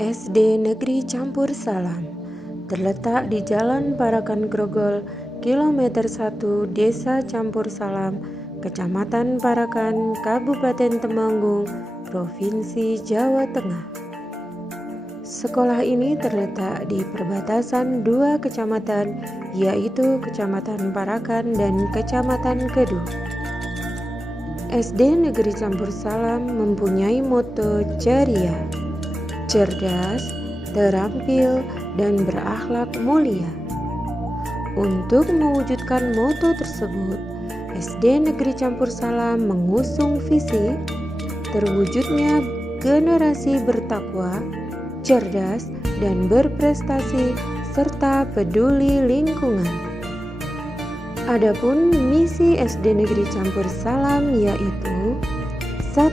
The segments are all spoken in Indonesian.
SD Negeri Campur Salam terletak di Jalan Parakan Grogol, Kilometer 1, Desa Campur Salam, Kecamatan Parakan, Kabupaten Temanggung, Provinsi Jawa Tengah. Sekolah ini terletak di perbatasan dua kecamatan, yaitu Kecamatan Parakan dan Kecamatan Kedu. SD Negeri Campur Salam mempunyai moto ceria, cerdas, terampil, dan berakhlak mulia. Untuk mewujudkan moto tersebut, SD Negeri Campur Salam mengusung visi terwujudnya generasi bertakwa, cerdas, dan berprestasi, serta peduli lingkungan. Adapun misi SD Negeri Campur Salam yaitu 1.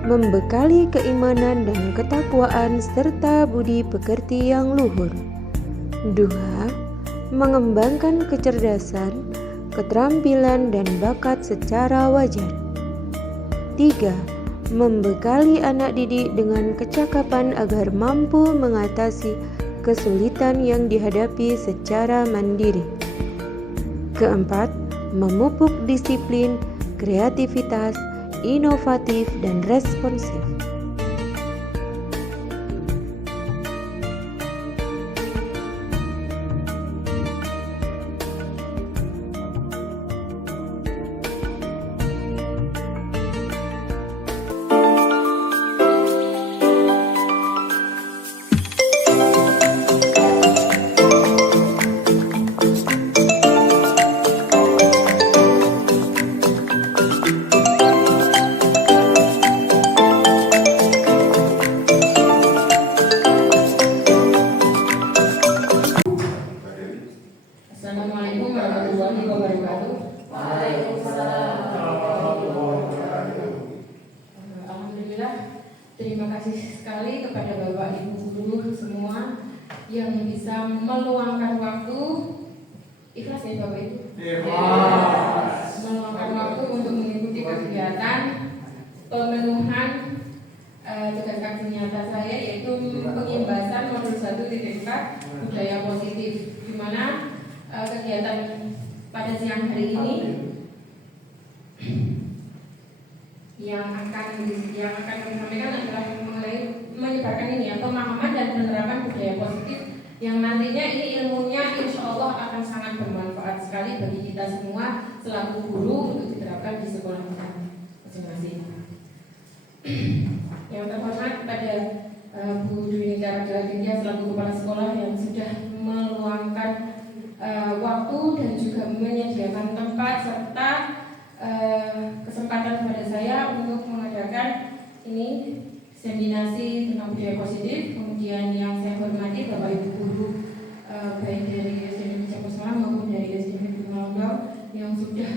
Membekali keimanan dan ketakwaan serta budi pekerti yang luhur. 2. Mengembangkan kecerdasan, keterampilan dan bakat secara wajar. 3. Membekali anak didik dengan kecakapan agar mampu mengatasi kesulitan yang dihadapi secara mandiri. 4. Memupuk disiplin, kreativitas, inovatif, dan responsif. Assalamualaikum warahmatullahi wabarakatuh. Waalaikumsalam warahmatullahi wabarakatuh. Alhamdulillah, terima kasih sekali kepada Bapak Ibu guru semua yang bisa meluangkan waktu. Ikhlas ya Bapak Ibu? Ikhlas. Meluangkan waktu untuk mengikuti kegiatan pemenuhan tugas kaji nyata saya, yaitu pengimbasan modul 1.4 budaya positif, di mana kegiatan pada siang hari ini yang akan disampaikan adalah mengenai menyebarkan ini ya, pemahaman dan penerapan budaya positif yang nantinya ini ilmunya insya Allah akan sangat bermanfaat sekali bagi kita semua selaku guru untuk diterapkan di sekolah kita masing-masing. Yang terhormat kepada Bu Dwi Karagalagintia selaku kepala sekolah yang sudah meluangkan waktu dan juga menyediakan tempat serta kesempatan kepada saya untuk mengadakan ini seminasi tentang budaya positif. Kemudian yang saya hormati Bapak Ibu guru baik dari SD Negeri Campur Salam maupun dari SD Negeri Malambau yang sudah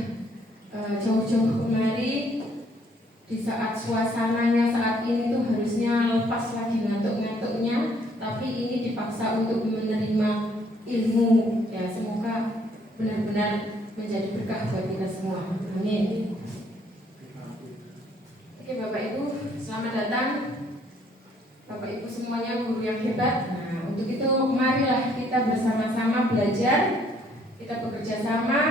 jauh-jauh kemari di saat suasananya saat ini tuh harusnya lepas lagi ngantuk-ngantuknya, tapi ini dipaksa untuk menerima ilmu ya, semoga benar-benar menjadi berkah buat kita semua. Amin. Oke Bapak Ibu, selamat datang Bapak Ibu semuanya, guru yang hebat. Nah, untuk itu marilah kita bersama-sama belajar, kita bekerja sama,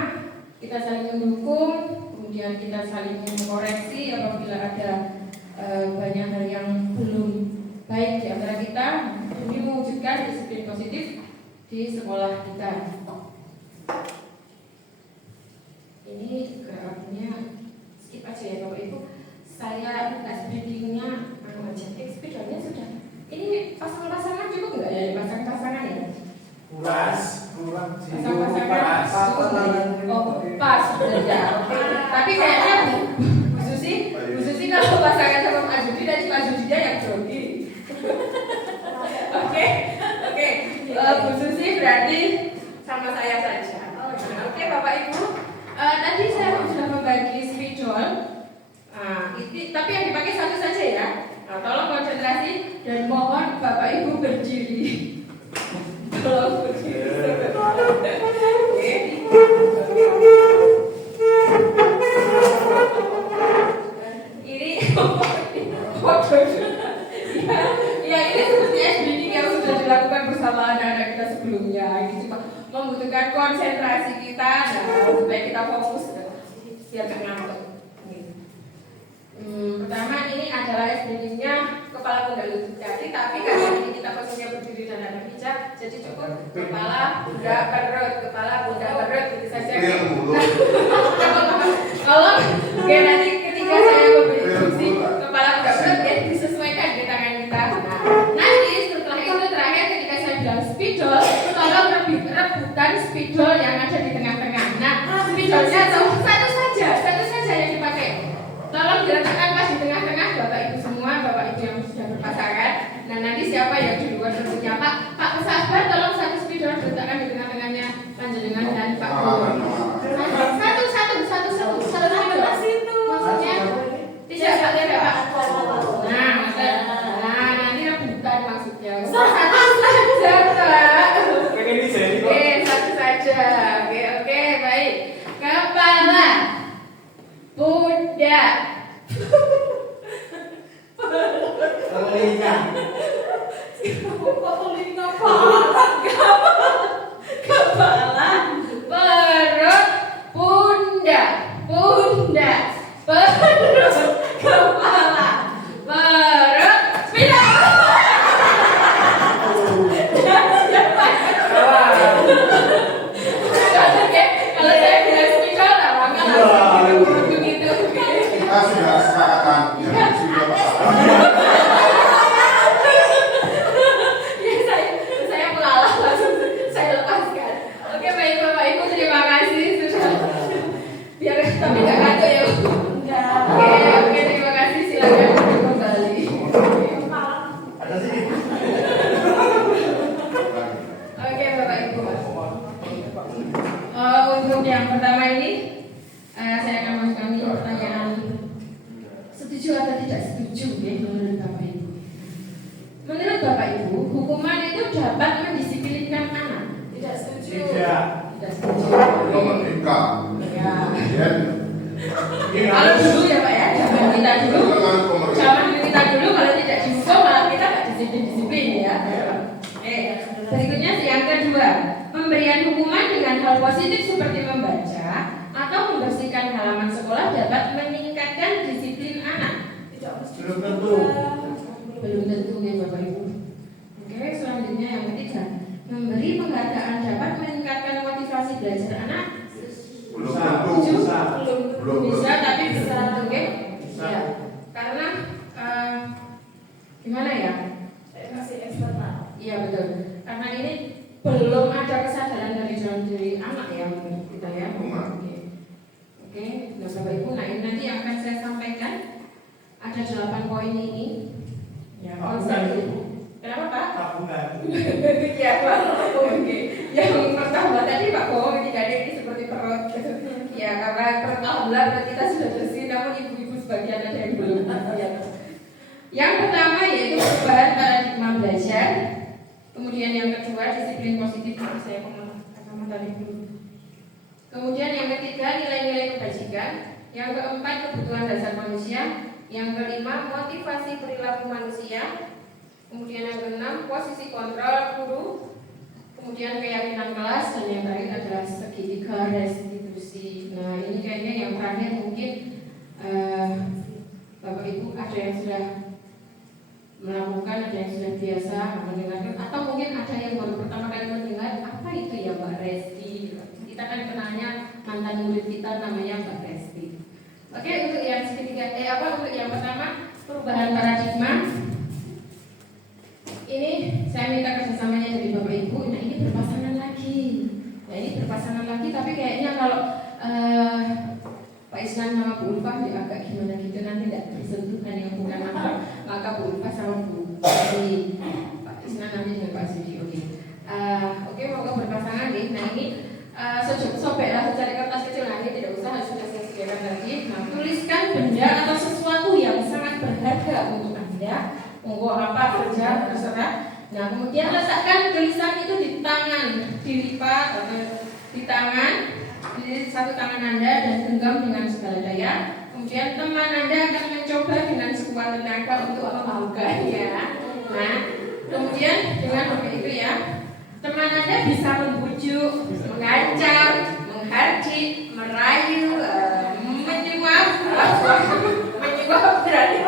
kita saling mendukung, kemudian kita saling mengoreksi apabila ada banyak hal yang belum baik di antara kita demi mewujudkan disiplin positif di sekolah kita. Ini grafiknya skip aja ya Bapak Ibu. Saya buka speedingnya aja. Speedingnya sudah. Ini pasang-pasangan cukup nggak ya? Pasang-pasangan ya? Puas. Pasang-pasangan cukup banyak. Oh, pas ya. Oke. Tapi kayaknya Bu Susi kalau pasangan sama Pak Judi dan Pak Judinya yang grogi. Oke. Bu Susi berarti sama saya saja. Oke, Bapak Ibu. Tadi saya sudah membagi spidol. Tapi yang dipakai satu saja ya. Tolong konsentrasi dan mohon Bapak Ibu berdiri. Tolong berdiri. Oke. Ini foto. Ya ini seperti SBD yang sudah dilakukan bersama anak-anak kita sebelumnya. Ini cuma membutuhkan konsentrasi kita, supaya kita fokus biar nggak ngantuk. Pertama ini adalah SBD-nya kepala bunda lutut kaki, tapi karena ini kita posisinya berdiri dan ada meja, jadi cukup kepala bunda perut, gitu saja. Kalau nanti ketika saya memberi instruksi kepala bunda perut ya disesuaikan di tangan kita. Nanti setelah itu terakhir ketika saya bilang spidol, tolong rebutan spidol yang ada di tengah-tengah. Nah, spidolnya satu saja yang dipakai. Tolong diletakkan pas di tengah-tengah Bapak Ibu semua, Bapak Ibu yang sudah berpasangan. Nah, nanti siapa yang duluan tentunya Pak pesabar, tolong satu spidol diletakkan di tengah-tengahnya panjenengan dan Pak Guru. Satu spidol. Maksudnya tidak Pak. Nah, nanti rebutan maksudnya. Satu saja Pak. Satu saja. Oke, baik. Kepala, pundak, kepala, perut, pundak, perut, kepala, perut, spidol. Kalau saya bilang spidol, langsung begitu. Kita sudah sepakatan yang sudah Saya mengalah langsung saya lepaskan. Oke, baik Bapak Ibu, terima kasih sudah. Biar tapi nggak ngantuk ya. Oke, terima kasih, silakan kembali. ada sih. Oke, Bapak Ibu. Untuk yang pertama ini saya akan masukkan pertanyaan setuju atau tidak setuju ya menurut Bapak Ibu. Menurut Bapak Ibu, hukuman itu dapat mendisiplinkan anak? Tidak setuju. Tidak setuju. Belum merdeka. Ya. Kalau dulu ya Pak ya, zaman kita dulu kalau tidak dihukum malah kita nggak disiplin ya. Berikutnya yang kedua, pemberian hukuman dengan hal positif seperti membaca atau membersihkan halaman sekolah dapat meningkatkan disiplin anak. Belum tentu. Belum tentu ya Bapak Ibu. Oke, selanjutnya yang ketiga, memberi penghargaan dapat meningkatkan motivasi belajar anak. Belum tentu. Belum bisa, tapi bisa, oke? Ya, karena gimana ya? Masih eksternal. Iya betul. Karena ini belum ada kesadaran dari dalam diri anak ya menurut kita ya. Oke. Nah Bapak Ibu, nah ini nanti yang akan saya sampaikan ada 8 poin ini. Ya, konsep. Kenapa Pak? Tabungan. Ya Pak. Oke. Yang pertama tadi Pak Bowo ketika ini seperti perut. Ya karena perut alhamdulillah perut kita sudah bersih, namun ibu-ibu sebagian ada yang belum. Yang pertama yaitu perubahan paradigma belajar. Kemudian yang kedua disiplin positif yang saya katakan tadi dulu. Kemudian yang ketiga nilai-nilai kebajikan. Yang keempat kebutuhan dasar manusia. Yang kelima motivasi perilaku manusia. Kemudian yang keenam posisi kontrol guru. Kemudian keyakinan kelas dan yang terakhir adalah segitiga restitusi. Nah ini kayaknya yang terakhir mungkin Bapak Ibu ada yang sudah melakukan, ada yang sudah biasa mendengarkan, atau mungkin ada yang baru pertama kali mendengar apa itu ya Mbak Resti. Kita kan kenalnya mantan murid kita namanya Mbak Resti. Oke, untuk yang ketiga, untuk yang pertama perubahan paradigma. Ini saya minta kerjasamanya dari Bapak Ibu. Nah ini berpasangan lagi. agak gimana gitu, nanti tidak bersentuhan yang bukan akrab, maka Bu Ulfa sama Bu Pak Isna nanti dengan Pak Sudi. Oke, monggo berpasangan deh. Nah ini sobek lah secari kertas kecil, nanti tidak usah sudah saya sediakan tadi. Nah, tuliskan benda atau sesuatu yang sangat berharga untuk Anda. Monggo apa saja terserah. Nah, kemudian letakkan tulisan itu di tangan, dilipat atau di tangan, di satu tangan Anda dan genggam dengan segala daya. Kemudian teman Anda akan mencoba dengan sekuat tenaga untuk membukanya. Nah, kemudian dengan begitu ya, teman Anda bisa membujuk, mengancam, menghardik, merayu, menyuap berarti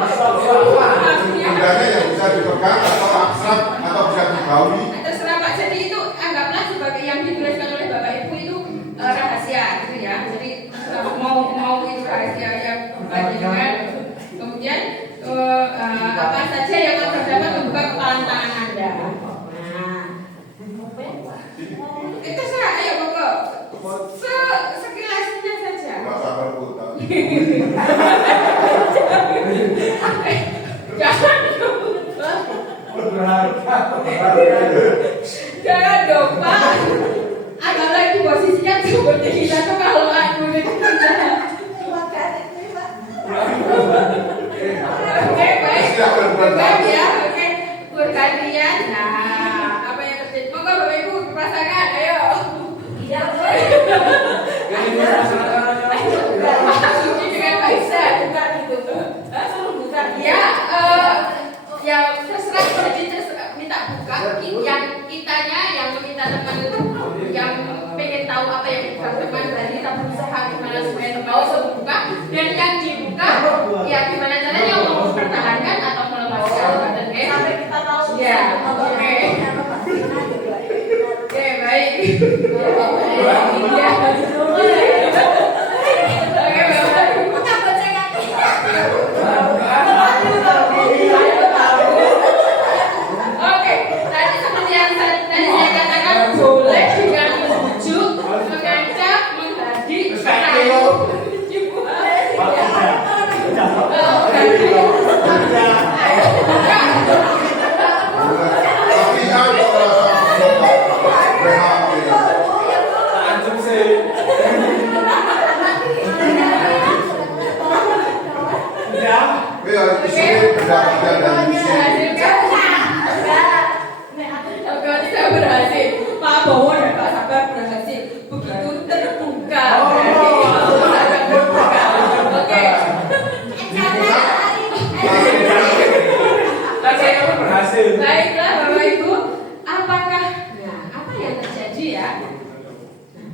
Bendanya yang bisa dipegang atau abstrak atau bisa digauli. terserah Pak. Jadi itu anggaplah sebagai yang dituliskan oleh Bapak Ibu itu rahasia gitu ya. Jadi mau itu rahasia yang panjangan. Kemudian apa saja yang akan terdapat membuka kepala tangan Anda. Itu saya, ayo pokok sekilasnya saja. Nggak sabar Bu. Jangan dong Pak. Agak lagi posisinya seperti kita tuh kalau aku udah kerja. Oke baik ya, oke bergantian. Nah apa yang terjadi? Monggo Bapak Ibu berpasangan, ayo. Iya ini dengan Pak Isa buka gitu tuh. Buka ya. Ya terserah, jadi minta buka. Yang kitanya yang meminta teman itu yang pengen tahu apa yang dibuka teman, berarti kita berusaha gimana supaya tahu sebelum buka. Dan yang dibuka ya gimana caranya mau mempertahankan atau melepaskan. Sampai kita tahu. Ya oke baik. Oke, tadi seperti yang tadi saya katakan, boleh dengan membujuk, mengancam, menghardik, merayu, berhasil. Pak Bowo dan Pak Sabar berhasil. Begitu terbuka. Oke. Baiklah Bapak Ibu, apakah apa yang terjadi ya?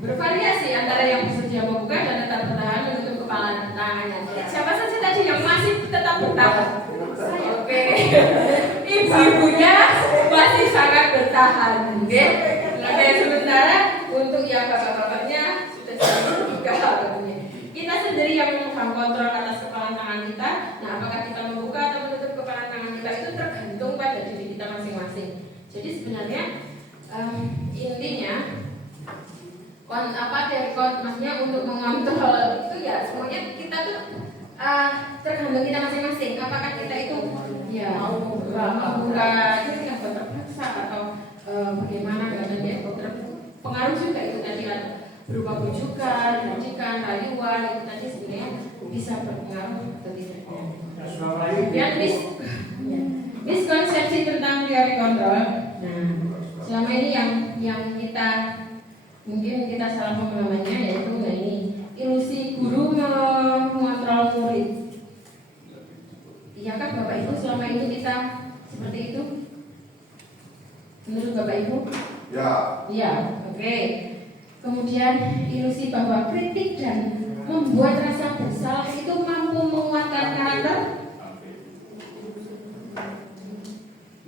Bervariasi antara yang bersedia membuka dan tetap bertahan menutup kepala tangannya. Siapa saja tadi yang masih tetap bertahan? Oke. Ibu-ibunya masih sangat bertahan. Oke. Sementara untuk yang bapak-bapaknya sudah terbuka tentunya. Kita sendiri yang memegang kontrol atas kepala tangan kita. Nah, apakah kita membuka atau menutup kepala tangan kita itu tergantung pada diri kita masing-masing. Jadi sebenarnya intinya maksudnya untuk mengontrol itu ya semuanya kita tuh tergantung kita masing-masing. Apakah kita itu ya mau membuka itu tidak terpaksa atau bagaimana katanya pengaruh juga itu tadi kan berupa bujukan, rajikan, rayuan itu tadi sebenarnya bisa berpengaruh atau tidaknya. Kemudian miskonsepsi tentang teori kontrol. Nah, selama ini yang kita mungkin kita salah pemahamannya yaitu ini ilusi guru mengontrol murid. Iya kan Bapak Ibu, selama ini kita seperti itu? Menurut Bapak Ibu? Ya. Iya, oke. Kemudian ilusi bahwa kritik dan membuat rasa bersalah itu mampu menguatkan karakter.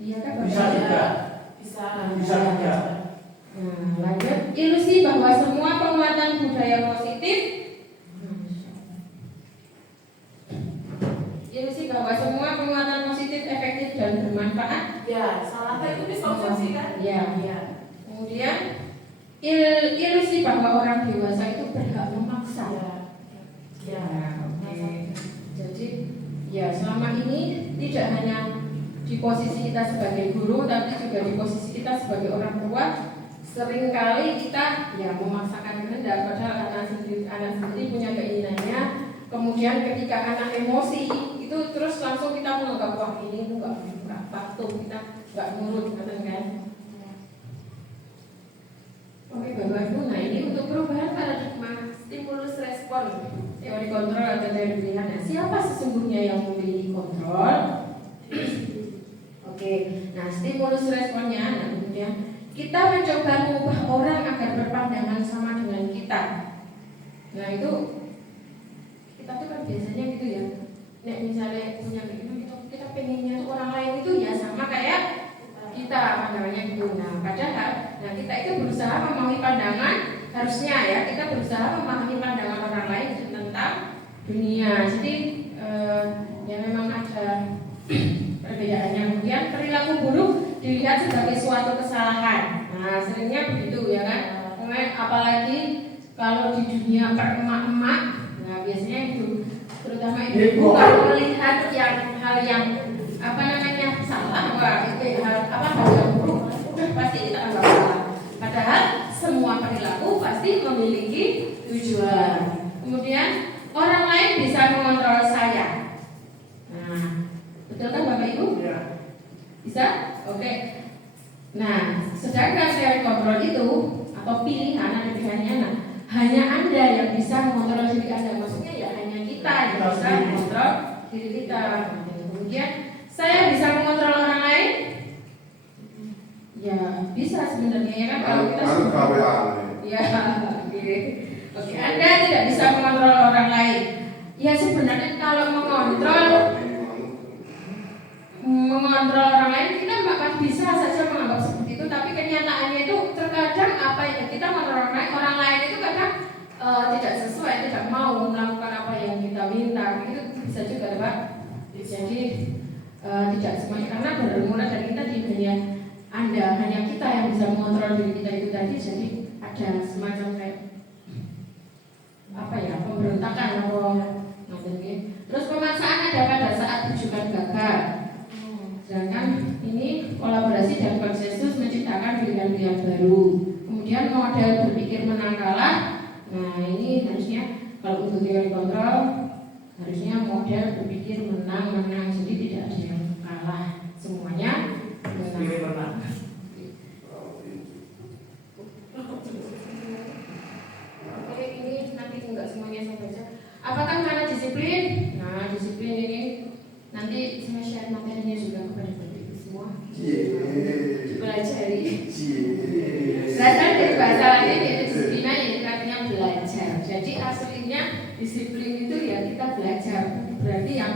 Iya kan Bapak? Bisa juga. Bisa juga. Lanjut, ilusi bahwa semua penguatan budaya positif. Ilusi bahwa semua penguatan positif efektif dan bermanfaat. Ya, salah itu miskonsepsi kan? Ya. Kemudian ilusi bahwa orang dewasa itu berhak memaksa. Ya. Oke. Jadi ya selama ini tidak hanya di posisi kita sebagai guru, tapi juga di posisi kita sebagai orang tua, seringkali kita ya memaksakan kehendak padahal anak sendiri punya keinginannya. Kemudian ketika anak emosi itu terus langsung kita menganggap wah ini nggak patuh, kita nggak nurut, kan? Oke Bapak Ibu, nah ini untuk perubahan paradigma stimulus respon teori kontrol atau teori pilihan. Nah, siapa sesungguhnya yang memiliki kontrol? Oke, nah stimulus responnya, nah kemudian kita mencoba mengubah orang agar berpandangan sama dengan kita. Nah itu kita tuh kan biasanya gitu ya. Nek misalnya punya keinginan kita pengennya tuh orang lain itu ya sama kayak kita pandangannya gitu. Nah padahal kita itu berusaha memahami pandangan, harusnya ya kita berusaha memahami pandangan orang lain tentang dunia. Jadi ya memang ada perbedaannya. Kemudian perilaku buruk dilihat sebagai suatu kesalahan. Nah seringnya begitu ya kan. Apalagi kalau di dunia peremak-emak, nah biasanya itu terutama ibu kalau melihat hal yang salah, wah itu hal yang buruk, udah pasti kita anggap salah. Padahal semua perilaku pasti memiliki tujuan. Kemudian orang lain bisa mengontrol saya. Nah, betul kan Bapak Ibu? Ya. Bisa? Oke. Nah, sedangkan teori kontrol itu atau pilihan ada pilihannya. Nah, hanya Anda yang bisa mengontrol diri Anda. Maksudnya ya hanya kita yang bisa mengontrol diri kita. Kemudian saya bisa mengontrol orang lain? Ya bisa sebenarnya ya kan kalau kita ya, oke. Anda tidak bisa mengontrol orang lain. Ya sebenarnya kalau mengontrol orang lain kita bahkan bisa saja menganggap seperti itu, tapi kenyataannya itu terkadang apa yang kita mengontrol orang lain itu kadang tidak sesuai, tidak mau melakukan apa yang kita minta. Itu bisa juga Pak. Jadi tidak semuanya karena bermula dari tadi hanya kita yang bisa mengontrol diri kita itu tadi. Jadi ada semacam kayak pemberontakan terus pemaksaan ada pada saat rujukan gagal. Sedangkan ini kolaborasi dan konsensus menciptakan pilihan-pilihan baru. Kemudian model berpikir menang kalah. Nah ini harusnya kalau untuk teori kontrol harusnya model berpikir menang-menang, jadi tidak ada yang kalah, semuanya menang. Oke, ini nanti enggak semuanya saya baca. Apakah mana disiplin? Nah, disiplin ini nanti saya share materinya juga kepada Bapak Ibu semua. Dipelajari. Berasal dari bahasa Latin yaitu disiplina, yang artinya belajar. Jadi aslinya disiplin itu ya kita belajar. Berarti yang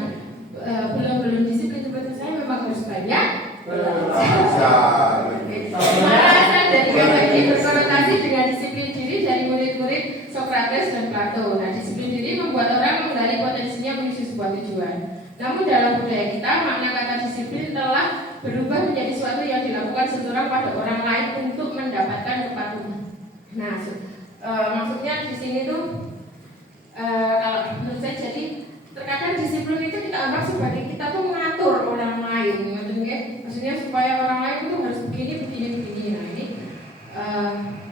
belum disiplin seperti saya memang harus banyak belajar. Alasan dari gambar ini berkonotasi dengan disiplin diri dari murid-murid Socrates dan Plato. Nah, disiplin diri membuat orang menggali potensinya menuju sebuah tujuan. Namun dalam budaya kita makna kata disiplin telah berubah menjadi sesuatu yang dilakukan seseorang pada orang lain untuk mendapatkan kepatuhan. Nah, maksudnya di sini tuh kalau menurut saya jadi terkadang disiplin itu kita anggap sebagai kita tuh mengatur orang lain, maksudnya supaya orang lain itu harus begini. Nah ini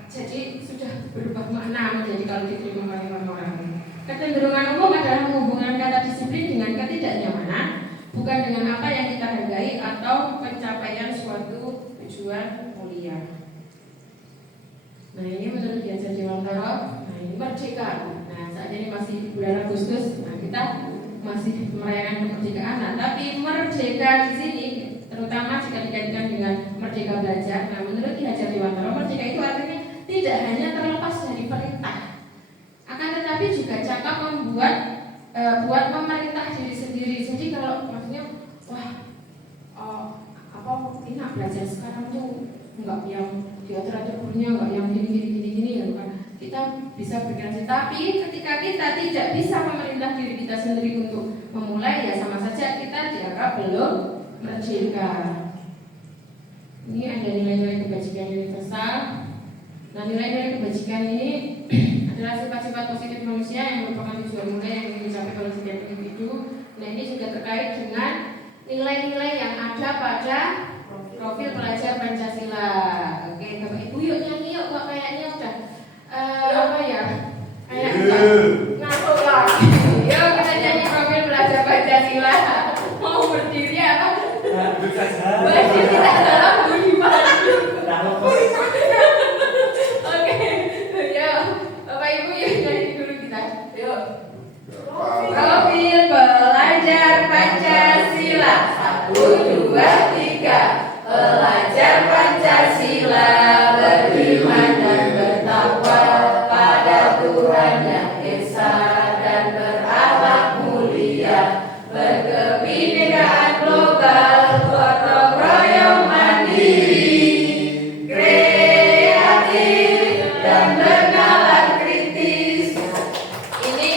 jadi sudah berubah makna menjadi kalau diterima oleh orang-orang. Kecenderungan umum adalah menghubungkan kata disiplin dengan ketidaknyamanan, bukan dengan apa yang kita hargai atau pencapaian suatu tujuan mulia. Nah ini menurut Dian Dewantara, nah ini merdeka. Nah saat ini masih bulan Agustus, nah kita masih merayakan kemerdekaan. Nah tapi merdeka di sini, terutama jika dikaitkan dengan merdeka belajar. Nah menurut Ki Hajar Dewantara, merdeka itu artinya tidak hanya terlepas dari perintah, akan tetapi juga cakap membuat buat memerintah diri sendiri. Jadi kalau maksudnya enak belajar sekarang tuh enggak yang diatur-atur gurunya, enggak yang gini ya kan. Kita bisa berkreasi, tapi ketika kita tidak bisa memerintah diri kita sendiri untuk memulai, ya sama saja kita dianggap belum merdeka. Ini ada nilai-nilai kebajikan universal. Nah nilai-nilai kebajikan ini adalah sifat-sifat positif manusia yang merupakan tujuan mulia yang ingin dicapai oleh setiap individu. Nah, ini juga terkait dengan nilai-nilai yang ada pada profil pelajar Pancasila. Oke, Bapak Ibu yuk nyanyi yuk, kok kayaknya udah apa ya? Kayak ngantuk lah. Yuk kita nyanyi profil pelajar Pancasila. Mau berdiri apa? Berdiri tidak dalam budiman. Oke, yuk Bapak Ibu yuk nyanyi dulu kita. Yuk. Profil pelajar Pancasila 1, 2, 3. Pelajar Pancasila beriman dan bertakwa pada Tuhan Yang Esa dan berakhlak mulia, berkebinekaan global, gotong royong mandiri, kreatif dan bernalar kritis. Ini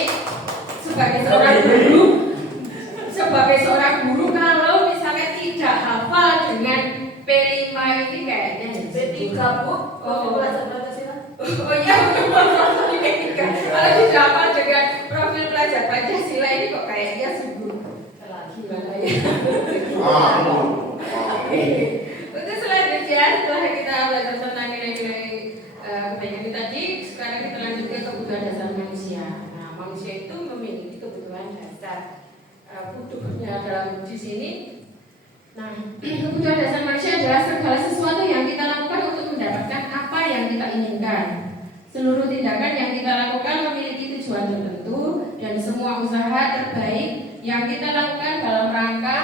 sebagai seorang guru kalau misalnya tidak hafal dengan P5 ini kayaknya P3 Bu, profil pelajar Pancasila. oh iya, P3. Kalau tidak hafal dengan profil pelajar Pancasila ini kok kayaknya sungguh gimana ya. Untuk selanjutnya, setelah kita belajar tentang nilai-nilai kebaikan itu tadi, sekarang kita lanjut ke kebutuhan dasar manusia. Nah, manusia itu memiliki kebutuhan dasar. Butuhnya dalam di sini. Nah, kebutuhan dasar manusia adalah segala sesuatu yang kita lakukan untuk mendapatkan apa yang kita inginkan. Seluruh tindakan yang kita lakukan memiliki tujuan tertentu dan semua usaha terbaik yang kita lakukan dalam rangka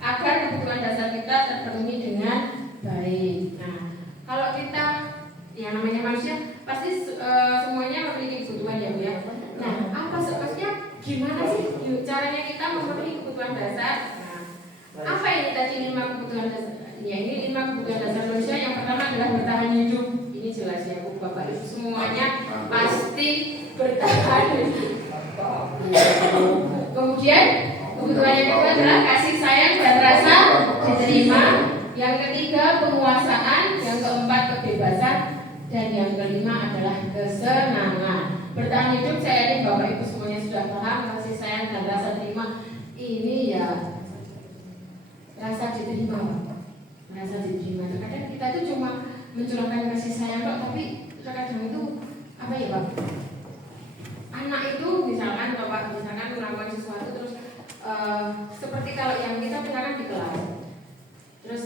agar kebutuhan dasar kita terpenuhi dengan baik. Nah, kalau kita yang namanya manusia pasti semuanya memiliki kebutuhan ya Bu ya. Nah, apa sebabnya? Gimana sih caranya kita memenuhi kebutuhan dasar? Nah, apa ini tadi 5 kebutuhan dasar? Ya, ini 5 kebutuhan dasar manusia. Yang pertama adalah bertahan hidup. Ini jelas ya Bu, Bapak Ibu semuanya pasti bertahan hidup. Kemudian kebutuhan yang kedua adalah kasih sayang dan rasa diterima. Yang ketiga penguasaan. Yang keempat kebebasan. Dan yang kelima adalah kesenangan. Bertahan hidup, saya yakin Bapak Ibu semuanya sudah paham. Kasih sayang dan rasa terima ini ya rasa diterima. Rasa diterima. Terkadang kita itu cuma mencurahkan kasih sayang kok, tapi terkadang itu apa ya Pak? Anak itu misalkan Bapak misalkan melakukan sesuatu terus seperti kalau yang kita misalkan di kelas, terus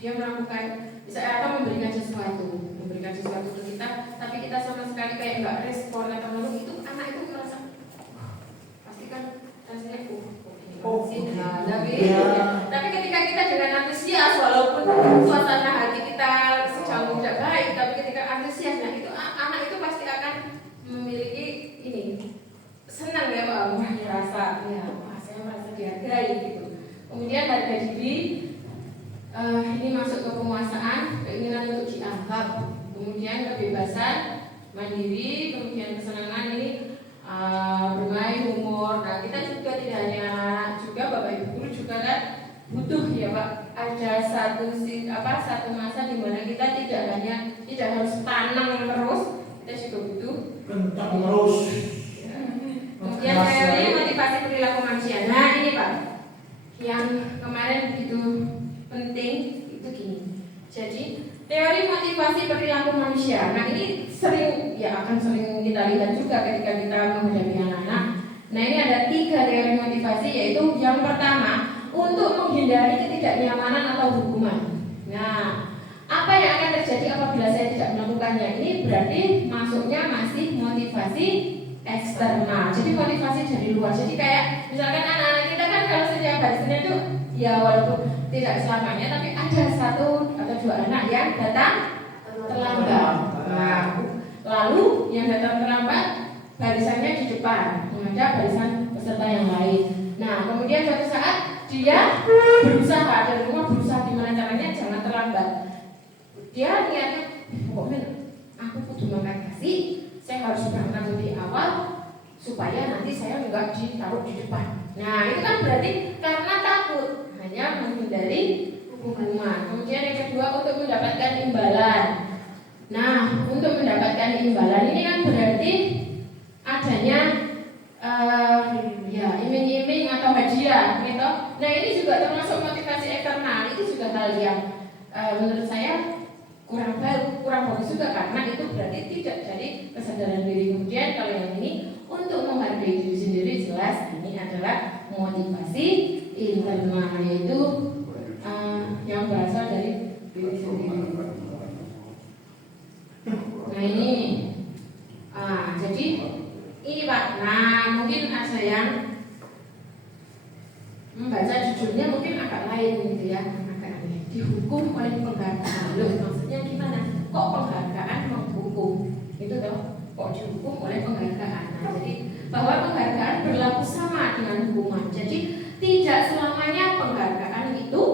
dia melakukan misalnya atau memberikan sesuatu ke kita, tapi kita sama sekali kayak nggak respon atau menurut itu, anak itu merasa pasti kan rasanya tapi ketika kita dengan antusias, walaupun suasana hati kita sejauh tidak baik, tapi ketika antusias, nah itu anak itu pasti akan memiliki ini senang ya Pak, merasa ya saya merasa dihargai gitu. Kemudian harga diri, ini masuk ke penguasaan, keinginan untuk dianggap, kemudian kebebasan, mandiri, kemudian kesenangan ini bermain, humor. Nah kita juga tidak hanya juga Bapak Ibu guru juga kan butuh ya Pak, ada satu masa di mana kita tidak harus tanam terus, kita juga butuh kentang terus. Kemudian teori motivasi perilaku manusia. Nah ini Pak, yang kemarin begitu penting itu gini. Jadi teori motivasi perilaku manusia. Nah ini akan sering kita lihat juga ketika kita menghadapi anak-anak. Nah ini ada 3 teori motivasi, yaitu yang pertama untuk menghindari ketidaknyamanan atau hukuman. Nah apa yang akan terjadi apabila saya tidak melakukannya? Ini berarti masuknya masih motivasi eksternal. Jadi motivasi dari luar. Jadi kayak misalkan anak-anak kita kan kalau setiap hari Senin itu ya walaupun tidak selamanya, tapi ada 1 atau 2 anak yang datang terlambat. Nah, lalu yang datang terlambat barisannya di depan, menghadap barisan peserta yang lain. Nah, kemudian suatu saat dia berusaha dari rumah, berusaha gimana caranya jangan terlambat. Dia niatnya pokoknya aku kudu makasih, saya harus berangkat lebih awal supaya nanti saya enggak ditaruh di depan. Nah, itu kan berarti karena takut, hanya menghindari hukuman. Kemudian yang kedua untuk mendapatkan imbalan. Nah, untuk mendapatkan KKN imbalan ini kan berarti adanya ya iming-iming atau hadiah gitu. Nah ini juga termasuk motivasi eksternal, itu juga hal yang menurut saya kurang bagus juga, karena itu berarti tidak dari kesadaran diri. Kemudian kalau yang ini untuk menghargai diri sendiri, jelas ini adalah motivasi internal, yaitu yang berasal dari diri sendiri. Nah ini jadi ini Pak, nah mungkin ada yang membaca judulnya mungkin agak lain gitu ya, agak aneh. Dihukum oleh penghargaan. Loh, maksudnya gimana? Kok penghargaan menghukum? Itu toh, kok dihukum oleh penghargaan. Nah, jadi bahwa penghargaan berlaku sama dengan hukuman. Jadi tidak selamanya penghargaan itu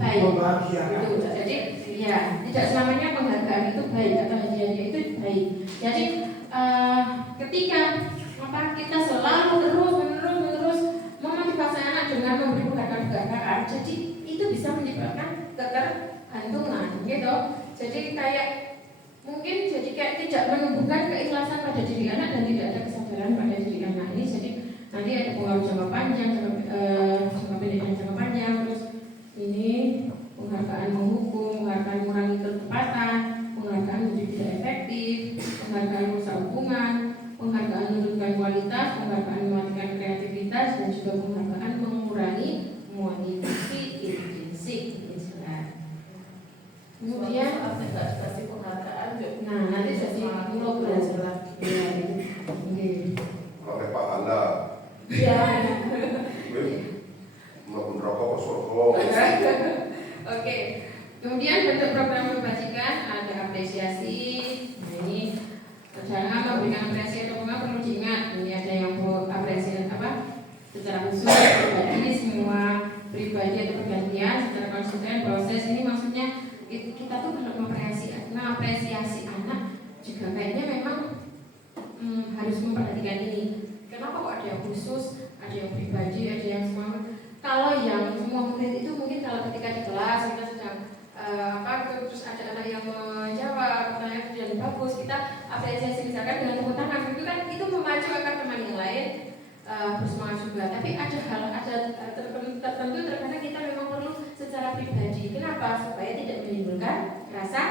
baik. Gitu. Jadi ya, tidak selamanya penghargaan itu baik atau hadiahnya itu baik. Jadi ketika kita selalu terus memotivasi anak dengan memberi penghargaan, jadi itu bisa menyebabkan ketergantungan, gitu. Jadi kayak mungkin tidak menumbuhkan keikhlasan pada diri anak dan tidak ada kesadaran pada diri anak ini. Jadi nanti ada pengaruh jangka panjang, jangka pendek dan jangka panjang. Terus ini penghargaan menghukum, penghargaan mengurangi ketepatan, penghargaan menjadi tidak efektif, penghargaan merusak hubungan, penghargaan menurunkan kualitas, penghargaan mematikan kreativitas, dan juga penghargaan mengurangi motivasi intrinsik. Kemudian kasih penghargaan juga. nah nanti sesi progres lah. Oleh Pak Anda. Iya. Maupun rokok sokong. Oke. Kemudian bentuk program kebajikan ada apresiasi. Nah ini cara memberikan apresiasi atau bunga perlu diingat. Ini ada yang apresiasi secara khusus pribadi, semua pribadi atau pergantian secara konsisten. Proses ini maksudnya kita tuh kalau mengapresiasi anak juga kayaknya memang harus memperhatikan ini. Kenapa kok ada yang khusus, ada yang pribadi, ada yang semua? Kalau yang semua murid itu mungkin kalau ketika di kelas kita sedang terus ada anak yang menjawab pertanyaan yang bagus, kita apresiasi misalkan dengan tepuk tangan, itu kan itu memacu akan teman yang lain bersemangat juga. Tapi ada hal tertentu terkadang kita memang perlu secara pribadi. Kenapa? Supaya tidak menimbulkan rasa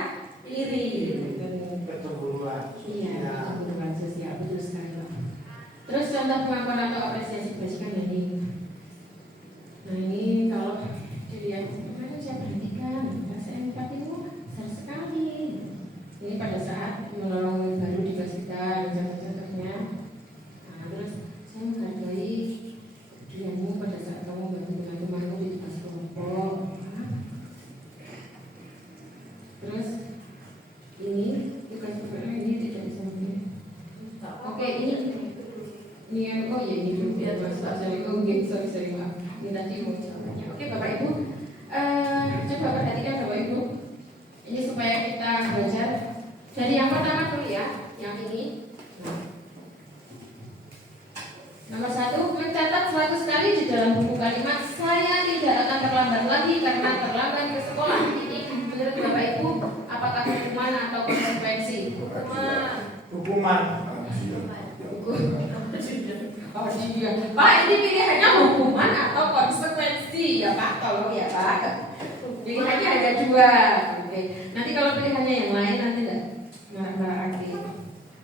iri. Ketemburuan. Iya, ketemburuan sosial, betul sekali. Terus contoh pengakuan atau apresiasi kebajikan ini. Nah ini kalau dilihat kemarin saya perhatikan rasa empatimu besar sekali. Ini pada saat menolong baru di kelas kita dan contoh-contohnya. Nah, terus saya menghargai dirimu pada saat kamu bantu teman-temanmu di kelas kelompok. Terus ini tugas ini tidak bisa oke ini yang oh ya ini dulu ya sorry maaf ini tadi mau jawabannya. Oke Bapak Ibu coba perhatikan Bapak Ibu ini supaya kita belajar dari yang pertama dulu ya, yang ini. Nomor 1, mencatat 100 kali di dalam buku kalimat saya tidak akan terlambat lagi karena terlambat ke sekolah. Ini menurut Bapak Ibu apakah hukuman atau konsekuensi? Hukuman. Oh iya, Pak ini pilihannya hukuman atau konsekuensi ya Pak, tolong ya Pak. Pilihannya ada 2. Oke, nanti kalau pilihannya yang lain nanti enggak marah-marah lagi.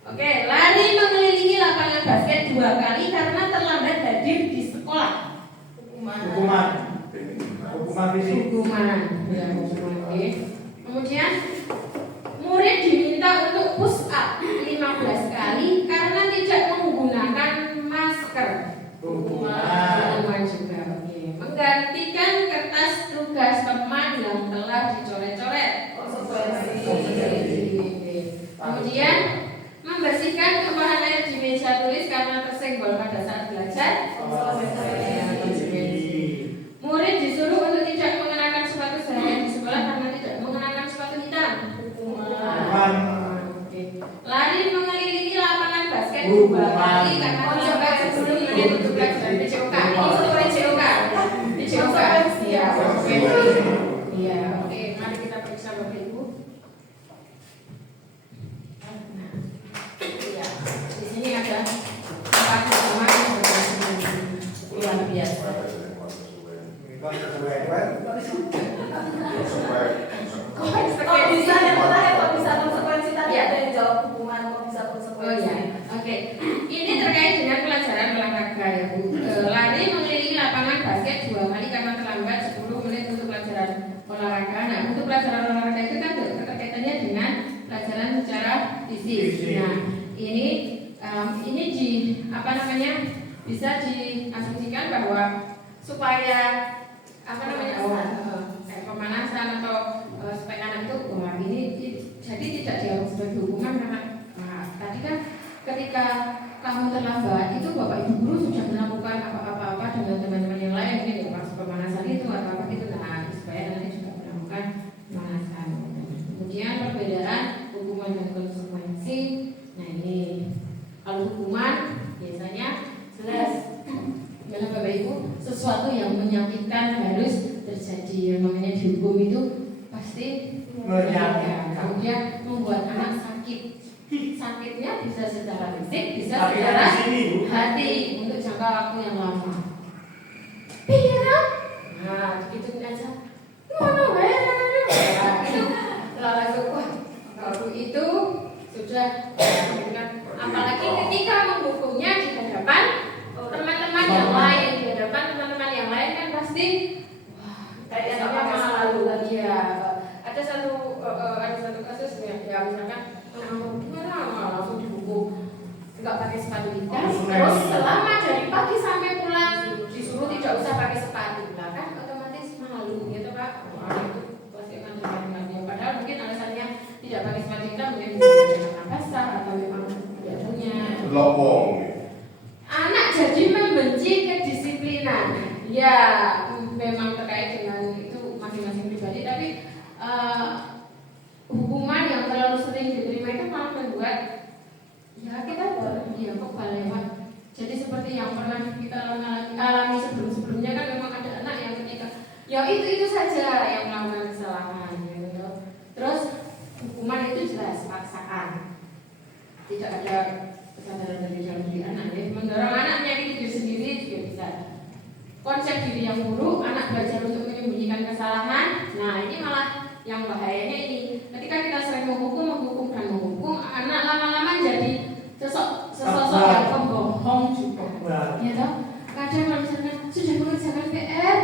Oke, lari mengelilingi lapangan basket 2 kali karena terlambat hadir di sekolah. Hukuman fisik. Hukuman. Ya, hukuman. Oke. Kemudian murid diminta untuk push up 15 kali karena tidak menggunakan masker. Hukuman juga. Oke. Menggantikan kertas tugas teman yang telah dicoret-coret. Kemudian membersihkan tumpahan air di meja tulis karena tersenggol pada saat belajar. Murid disuruh untuk tidak mengenakan sepatu seharian di sekolah karena tidak mengenakan sepatu hitam. Lari mengelilingi lapangan basket 2 kali karena terlambat 10 menit untuk pelajaran PJOK. Ini PJOK. Iya, oke. Iya, oke. Mari kita periksa Bapak Ibu. Nah, fisik. Nah, ini di apa namanya bisa diasumsikan bahwa supaya apa namanya kayak pemanasan atau supaya anak itu wah ini jadi tidak dianggap sebagai hukuman karena tadi kan ketika kamu terlambat itu bapak ibu guru sudah melakukan apa-apa dengan teman-teman yang lain mungkin masuk pemanasan itu atau apa gitu supaya nanti juga melakukan pemanasan. Kemudian perbedaan hukuman dan konsekuensi. Nah ini kalau hukuman biasanya jelas dalam bapak ibu sesuatu yang menyakitkan harus terjadi. Yang namanya dihukum itu pasti menyakitkan. Kemudian membuat anak sakit. Sakitnya bisa secara fisik, bisa secara hati untuk jangka waktu yang lama. Pikiran, nah gitu aja. Mana itu langsung wah kalau itu sudah apalagi ketika menghukumnya di hadapan teman-teman yang lain, di hadapan teman-teman yang lain kan pasti wah kayaknya masa lalu lagi ya. Ada satu kasus ya misalkan langsung dihukum nggak pakai sepatu hitam, terus selama dari pagi sampai pulang disuruh tidak usah pakai sepatu, nah kan otomatis malu gitu Pak. Itu pasti akan terjadi. Padahal mungkin alasannya tidak pakai sepatu hitam mungkin karena basah atau memang tidak punya. Lowong. Anak jadi membenci kedisiplinan. Ya memang terkait dengan itu masing-masing pribadi, tapi hukuman yang terlalu sering diterima itu malah membuat ya kita kebal lewat. Jadi seperti yang pernah kita alami sebelum-sebelumnya kan memang ada anak yang ketika ya itu saja yang melakukan kesalahan gitu. Terus hukuman itu jelas paksaan. Tidak ada kesadaran dari dalam diri anak ya. Mendorong anak menyakiti diri sendiri juga bisa. Konsep diri yang buruk, anak belajar untuk menyembunyikan kesalahan. Nah ini malah yang bahayanya ini. Ketika kita sering menghukum, anak lama-lama jadi sosok yang pembohong juga. Ya toh? Kadang kalau misalkan sudah mengerjakan PR,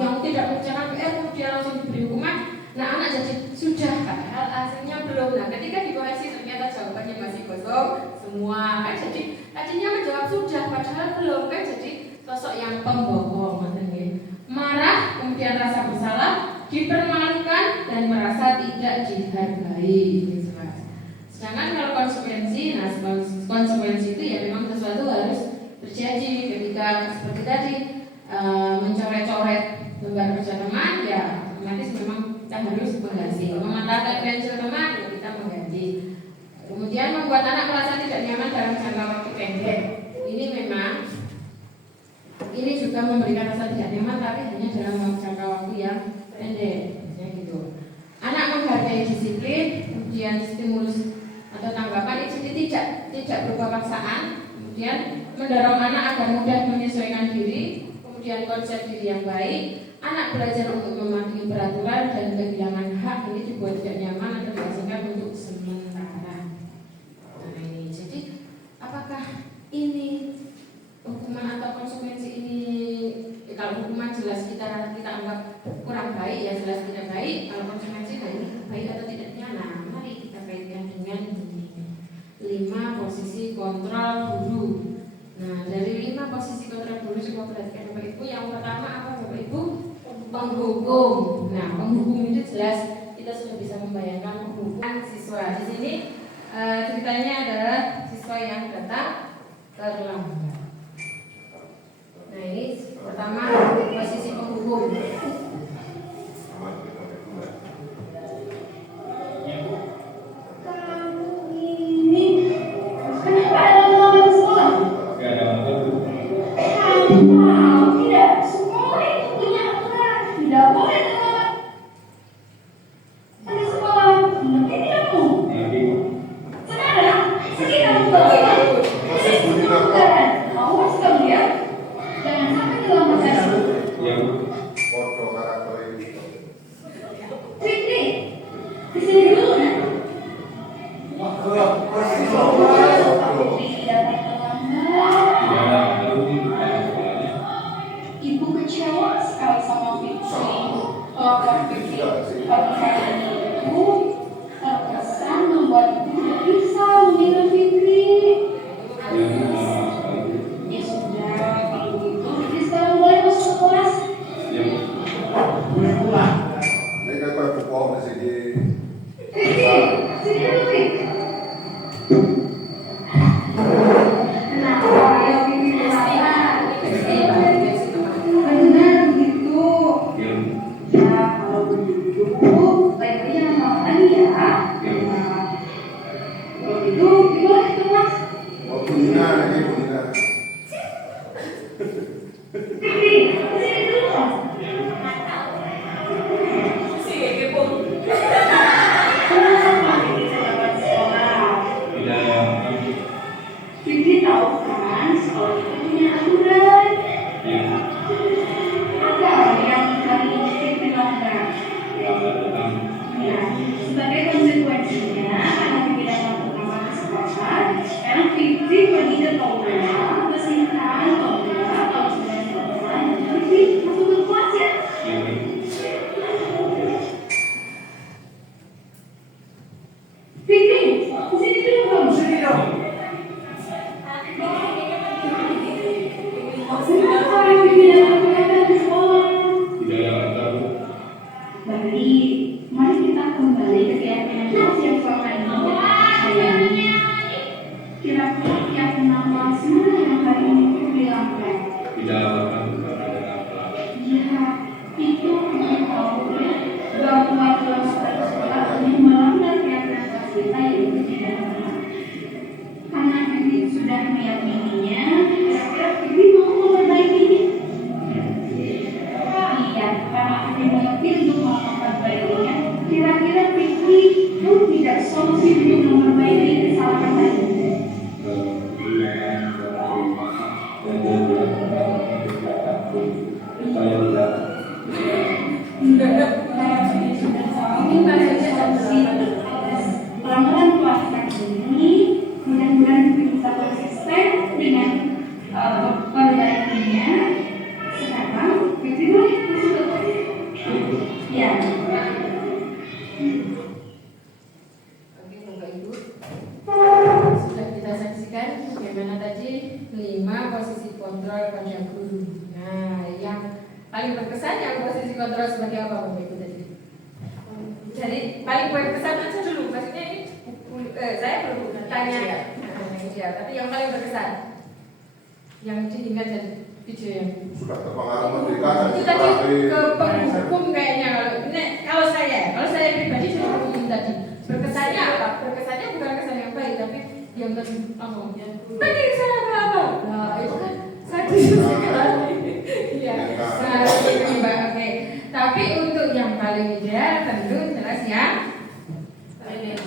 yang tidak mengerjakan PR kemudian langsung diberi hukuman, nah anak jadi sudah padahal hasilnya belum. Nah ketika dikoreksi ternyata jawabannya masih kosong semua kan, jadi tadinya menjawab sudah padahal belum kan, jadi sosok yang pembohong. Marah, kemudian rasa bersalah, dipermalukan dan merasa tidak dihargai. Sedangkan kalau konsekuensi, nah konsekuensi itu ya memang sesuatu harus terjadi ketika seperti tadi mencoret-coret lembar kerja teman, ya otomatis memang kita harus mengganti. Mematahkan pensil teman, ya kita mengganti. Kemudian membuat anak merasa tidak nyaman dalam jangka waktu pendek. Ini juga memberikan rasa tidak nyaman, tapi hanya dalam jangka waktu yang pendek. Gitu. Anak menghargai disiplin, kemudian stimulus atau tanggapan itu tidak berupa paksaan, kemudian mendorong anak agar mudah menyesuaikan diri, kemudian konsep diri yang baik, anak belajar untuk mematuhi peraturan dan kehilangan hak ini dibuat tidak nyaman atau dihasilkan untuk sementara. Nah ini, jadi apakah ini hukuman atau konsekuensi ini? Kalau hukuman jelas kita anggap kurang baik, ya jelas tidak baik. Kalau konsekuensi ini baik atau tidaknya, nah mari kita kaitkan dengan 5 posisi kontrol guru. Nah dari 5 posisi kontrol guru coba perhatikan Bapak Ibu. Yang pertama apa Bapak Ibu? Penghukum. Nah penghukum itu jelas kita sudah bisa membayangkan penghukuman siswa. Di sini ceritanya adalah siswa yang datang terlambat. Nah ini pertama posisi penghukum. Terkesan membuat ibu tidak bisa itu boleh itu mas. Oh, Bunina, ini Bunina. Fikri, sini dulu dong. Sih, kepo. Fikri tahu kan sekolah itu punya aturan. Ada yang harus Fikri lakukan. Ya, sebagai konsekuensinya karena Fikri dapat pertama ke sekolah, sekarang Fikri pergi ke Tongga, bersihkan Tongga, kalau sudah selesai, Fikri masuk ke kelas ya. Fikri, sini dulu dong. Sini dong. Kenapa Fikri dapat pertama ke sekolah? Berarti, mari kita kembali ke keyakinan kelas yang selama ini saya. Kira-kira keyakinan kelas mana yang hari ini perlu dilakukan? Ya, itu tahu bahwa kelas sekolah ini melanggar keyakinan kelas kita yaitu tidak benar. Karena Fikri sudah meyakininya, kira-kira Fikri mau memperbaikinya? Iya, karena Fikri mengerti untuk memperbaikinya, kira-kira Fikri pun tidak solusi untuk memperbaiki kesalahan tadi. Ini bahasanya solusi pelanggaran kelas ini mudah-mudahan bisa konsisten dengan perbaikinya. Sekarang Fikri boleh masuk ke kelas. Ya. Oke, Bapak Ibu, sudah kita saksikan bagaimana tadi 5 posisi kontrol pada guru. Nah, yang paling berkesan yang posisi kontrol sebagai apa, Bapak Ibu tadi? Jadi paling berkesan aja dulu, maksudnya ini saya belum tanya, ya, tapi yang paling berkesan, yang diingat dari video yang Sudah terpengaruh memberikan itu tadi ke penghukum kayaknya. Kalau saya pribadi sudah ngomong tadi berkesannya apa? Berkesannya bukan kesan yang baik, tapi yang tadi langsung penting saya apa? Nah itu kan sadis sekali. Ya, nah itu Mbak. Oke. Tapi untuk yang paling ideal tentu jelas ya.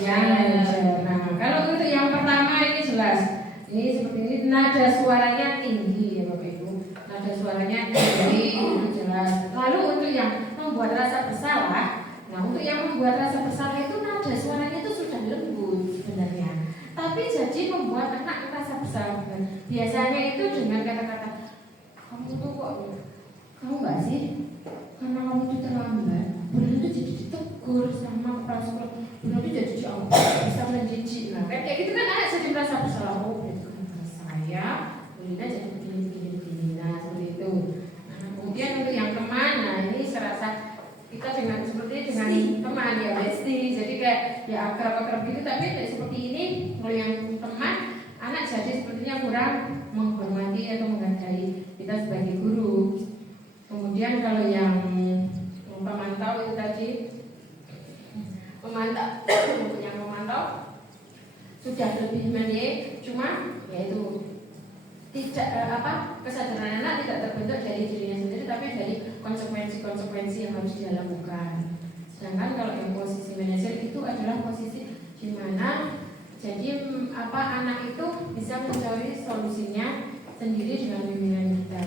Nah kalau untuk yang pertama ini jelas. Ini seperti ini nada suaranya tinggi ya Bapak Ibu. Nada suaranya tinggi itu jelas. Lalu untuk yang membuat rasa bersalah, nah untuk yang membuat rasa bersalah itu nada suaranya itu sudah lembut sebenarnya. Tapi jadi membuat anak merasa bersalah. Biasanya itu dengan kata-kata kamu tuh kok kamu nggak sih? Karena kamu tuh terlambat. Bulan itu jadi ditegur sama kepala sekolah. Bulan itu jadi jauh bisa menjijik. Nah kayak gitu kan anak jadi merasa bersalah. Oh itu kan saya Bulan jadi begini. Nah seperti itu. Nah, kemudian untuk yang teman, nah ini serasa kita dengan seperti dengan teman ya besti. Jadi kayak ya akrab-akrab gitu. Tapi seperti ini kalau yang teman anak jadi sepertinya kurang menghormati atau menghargai kita sebagai guru. Kemudian kalau yang pemantau itu tadi memantau sudah lebih mandiri, cuma yaitu tidak kesadaran anak tidak terbentuk dari dirinya sendiri, tapi dari konsekuensi yang harus dia lakukan. Sedangkan kalau yang posisi manajer itu adalah posisi di mana jadi anak itu bisa mencari solusinya sendiri dengan bimbingan kita.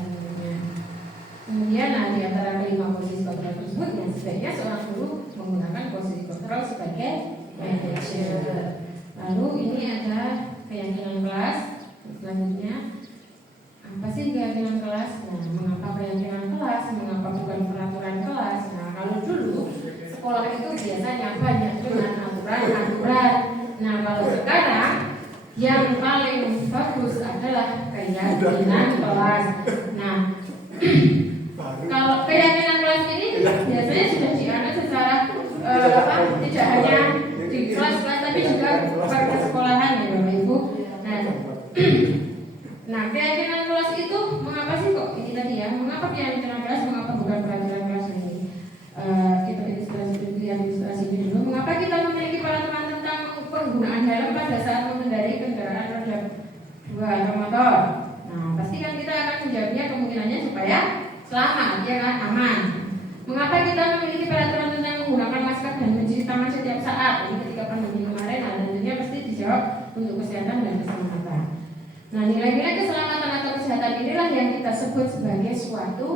Kemudian di antara 5 posisi kontrol tersebut yang sebaiknya seorang guru menggunakan posisi kontrol sebagai manajer. Lalu ini ada keyakinan kelas. Selanjutnya apa sih keyakinan kelas? Nah, mengapa keyakinan kelas? Mengapa bukan peraturan kelas? Nah, kalau dulu sekolah itu biasanya banyak dengan aturan-aturan. Nah, kalau sekarang yang paling bagus adalah keyakinan kelas. Nah, kalau keyakinan kelas ini biasanya sudah dianut secara tidak hanya di kelas-kelas tapi juga pada sekolahan ya Bapak Ibu. Nah keyakinan kelas itu mengapa sih kok ini tadi ya? Mengapa keyakinan kelas? Mengapa bukan peraturan kelas ini? Kita ilustrasi dulu. Mengapa kita memiliki peraturan tentang penggunaan menggunakan helm pada saat mengendarai kendaraan roda 2 atau motor? Nah, pasti kan kita akan menjawabnya kemungkinannya supaya selamat, ya kan, aman. Mengapa kita memiliki peraturan tentang menggunakan masker dan mencuci tangan setiap saat? Ini ketika pandemi kemarin, nah, tentunya pasti dijawab untuk kesehatan dan keselamatan. Nah, nilai-nilai keselamatan atau kesehatan inilah yang kita sebut sebagai suatu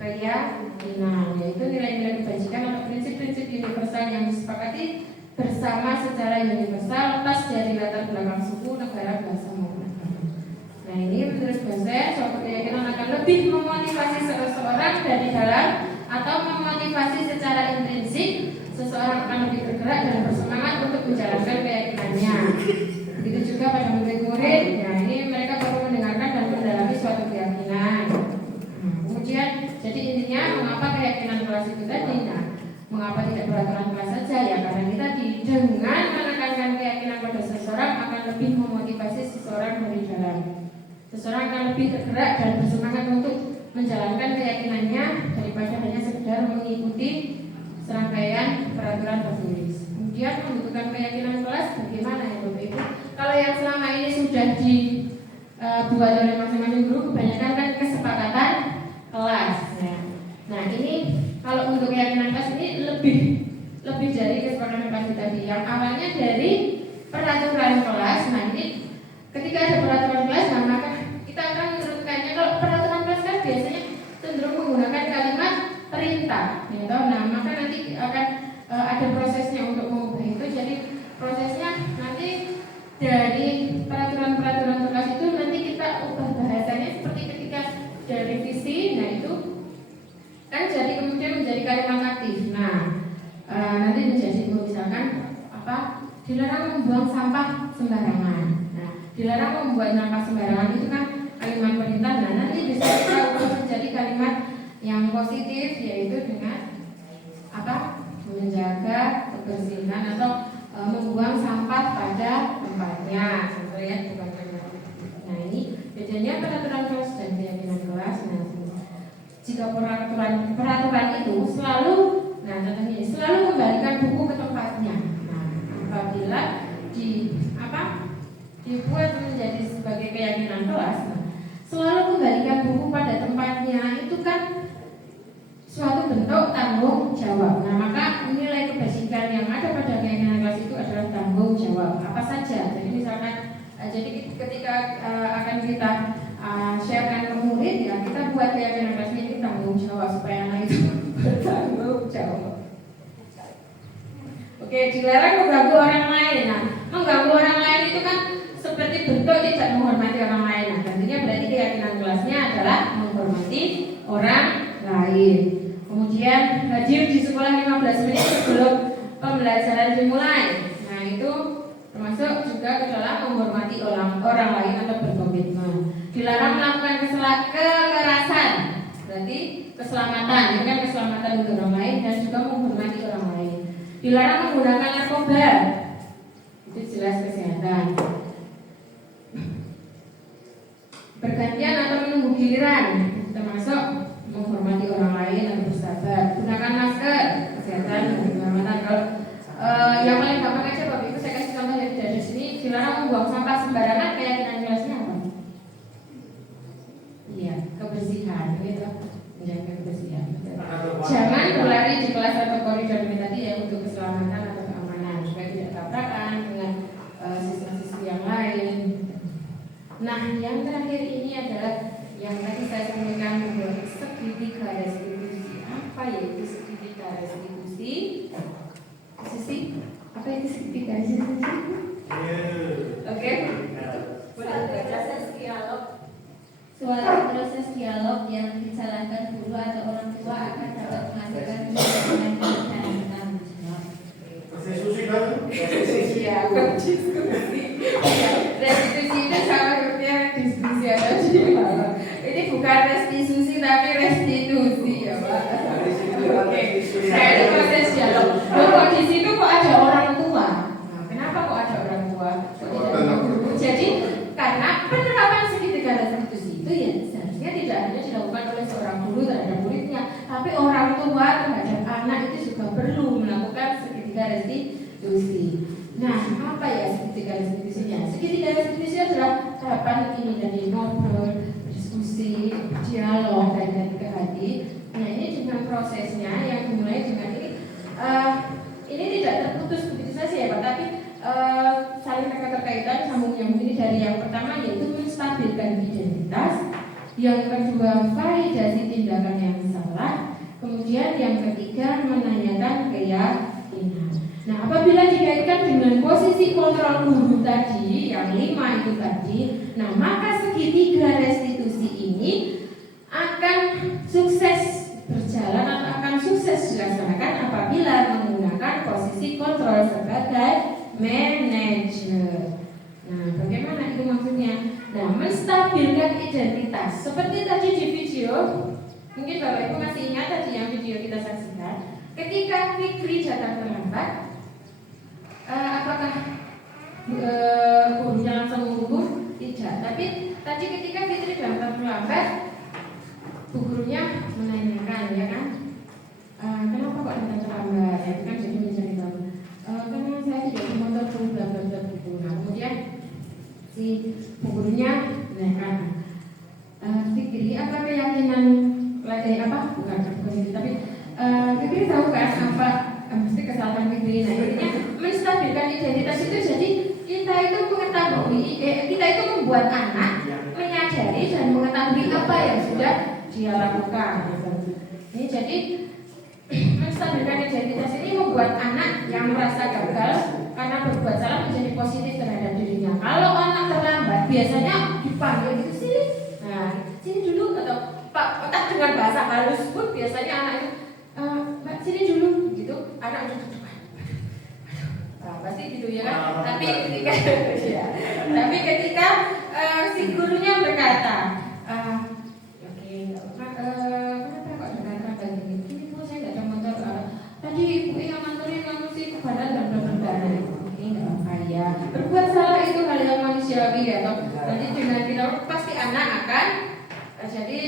keyakinan, yaitu nilai-nilai kebajikan atau prinsip-prinsip universal yang disepakati bersama secara universal lepas dari latar belakang suku, negara, bahasa maupun agama. Nah, ini menurut dosen suatu keyakinan akan lebih memotivasi seseorang dari dalam atau memotivasi secara intrinsik. Seseorang akan lebih bergerak dan bersemangat untuk menjalankan keyakinannya. Begitu juga pada murid-murid, ya ini mereka perlu mendengarkan dan mendalami suatu keyakinan. Kemudian, jadi intinya mengapa keyakinan kelas itu tadi? Nah, mengapa tidak peraturan kelas saja? Ya karena kita dengan menekankan keyakinan pada seseorang akan lebih memotivasi seseorang dari dalam. Seseorang akan lebih tergerak dan bersemangat untuk menjalankan keyakinannya daripada hanya sekedar mengikuti serangkaian peraturan tertulis. Kemudian membutuhkan keyakinan kelas bagaimana ya Bapak Ibu? Kalau yang selama ini sudah dibuat oleh masing-masing guru kebanyakan kan kesepakatan kelas. Nah ini kalau untuk keyakinan kelas ini lebih dari kesepakatan kelas tadi. Yang awalnya dari peraturan kelas. Nah ini ketika ada peraturan kelas, nah maka kita akan menurunkannya. Kalau peraturan kelas kan biasanya cenderung menggunakan kalimat perintah, gitu. Nah maka nanti akan ada prosesnya untuk mengubah itu. Jadi prosesnya nanti dari peraturan-peraturan kelas itu nanti kita ubah bahasanya seperti ketika dari visi. Nah itu kan jadi kemudian menjadi kalimat aktif. Nah nanti menjadi misalkan apa? Dilarang membuang sampah sembarangan. Nah dilarang membuat sampah sembarangan itu kan kalimat perintah. Nah nanti bisa kita ubah menjadi kalimat yang positif, yaitu dengan apa? Menjaga kebersihan atau membuang sampah pada tempatnya. Saya lihat bukan kalimat. Nah ini bedanya peraturan kelas dan keyakinan kelas. Nah, jika peraturan itu selalu, nah contohnya ini selalu kembalikan buku ke tempatnya. Nah, apabila dibuat menjadi sebagai keyakinan kelas, nah, selalu kembalikan buku pada tempatnya, itu kan suatu bentuk tanggung jawab. Nah maka nilai kebajikan yang ada pada keyakinan kelas itu adalah tanggung jawab. Apa saja? Jadi misalkan, jadi ketika akan kita sharekan ke murid, ya kita buat keyakinan kelasnya ini tanggung jawab supaya anak itu bertanggung jawab. Oke, dilarang mengganggu orang lain. Nah, mengganggu orang lain itu kan seperti bentuk tidak menghormati orang lain. Nah, tentunya berarti keyakinan kelasnya adalah menghormati orang lain. Kemudian hadir di sekolah 15 menit sebelum pembelajaran dimulai. Nah itu termasuk juga ke dalam menghormati orang lain atau berkomitmen. Dilarang melakukan kekerasan, berarti keselamatan, ini kan keselamatan untuk orang lain dan juga menghormati orang lain. Dilarang menggunakan narkoba, itu jelas kesehatan. Bergantian atau menunggu giliran, termasuk menghormati orang lain atau bersabar. Gunakan masker, kesehatan, keselamatan. Kalau yang paling gampang aja Bapak Ibu saya kasih contoh dari sini. Dilarang membuang sampah sembarangan, keyakinan kelasnya apa? Iya, kebersihan, gitu. Menjaga kebersihan. Jangan berlari di kelas atau koridor ini tadi ya, untuk keselamatan atau keamanan supaya tidak tabrakan dengan siswa-siswi yang lain. Nah, yang terakhir ini adalah yang tadi saya sampaikan membuat segitiga restitusi. Apa ya itu segitiga restitusi? Sisi apa itu segitiga restitusi? Oke. Proses dialog. Suatu proses dialog yang dijalankan guru atau orang tua akan dapat menghasilkan kebijakan dan tanggung jawab. Restitusi kan? Ya, diskusi. Restitusi itu sama seperti diskusi atau dialog. Ini bukan restitusi tapi restitusi ya Pak. Oke. Nah ini proses dialog. Kok di situ kok ada orang tua? Nah, kenapa kok ada orang tua? Jadi karena penerapan segitiga restitusi itu ya seharusnya tidak hanya dilakukan oleh seorang guru terhadap muridnya, tapi orang tua terhadap anak itu juga perlu melakukan segitiga restitusi. Nah, apa ya segitiga adalah tahapan ini dari ngobrol, diskusi, dialog dari hati ke hati. Nah ini dengan prosesnya yang dimulai dengan ini tidak terputus begitu saja ya Pak, tapi saling terkaitan sambung nyambung ini dari yang pertama yaitu menstabilkan identitas, yang kedua validasi tindakan yang salah, kemudian yang ketiga menanyakan keyakinan. Nah apabila dikaitkan dengan posisi kontrol guru tadi yang 5 itu tadi, nah maka segitiga restitusi ini akan sukses berjalan atau akan sukses dilaksanakan apabila menggunakan posisi kontrol sebagai manajer. Nah, bagaimana itu maksudnya? Nah, menstabilkan identitas. Seperti tadi di video, mungkin Bapak Ibu masih ingat tadi yang video kita saksikan. Ketika Fikri datang terlambat, apakah gurunya langsung menghukum? Tidak. Tapi tadi ketika Fikri datang terlambat, bu gurunya menanyakan, ya kan? Kenapa kok datang terlambat? Ya kan jadi mencari tahu. Karena saya tidak di motor bla bla bla gitu. Nah kemudian si bu gurunya menanyakan, Fikri apa keyakinan bukan itu, tapi Fikri tahu kan apa mesti kesalahan Fikri. Nah intinya menstabilkan identitas itu jadi kita itu mengetahui, kita itu membuat anak menyadari dan mengetahui apa yang sudah dia lakukan. Ini jadi menstabilkan identitas ini membuat anak yang merasa gagal karena berbuat salah menjadi positif terhadap dirinya. Kalau anak terlambat biasanya dipanggil gitu sini, nah sini dulu atau Pak, entah dengan bahasa halus pun biasanya anak itu Mbak sini dulu gitu, anak udah duduk. Nah, pasti gitu ya kan. Tapi ketika si gurunya berkata, kenapa kok dengan kayak gini? Ini kok saya nggak ada motor. Tadi ibu yang nganterin kamu sih ke badan dan berdarah. Oke, nggak apa ya. Berbuat salah itu hal yang manusiawi ya. Jadi dengan kita pasti anak akan jadi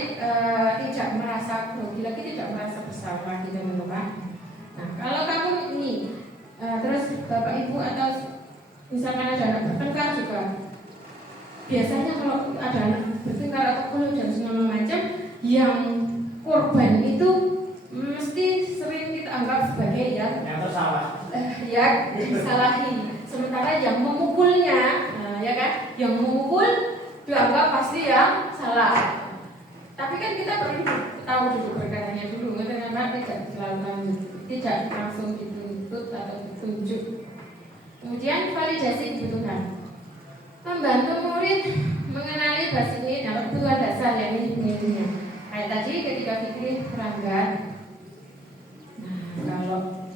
tidak merasa grogi lagi, tidak merasa bersalah lagi teman-teman. Nah, kalau kamu ini terus bapak ibu atau misalkan ada anak bertengkar juga, biasanya kalau ada anak bertengkar atau kalau dan segala macam, yang korban itu mesti sering kita anggap sebagai yang tersalah, yang disalahi. Sementara yang memukulnya, ya kan, yang memukul dianggap pasti yang salah. Tapi kan kita perlu tahu dulu perkaranya dulu, karena tidak langsung dituntut atau ditunjuk. Kemudian validasi kebutuhan, membantu murid mengenali basis ini dalam kebutuhan dasar yang dimilikinya. Kayak tadi ketika Fikri terlambat, nah kalau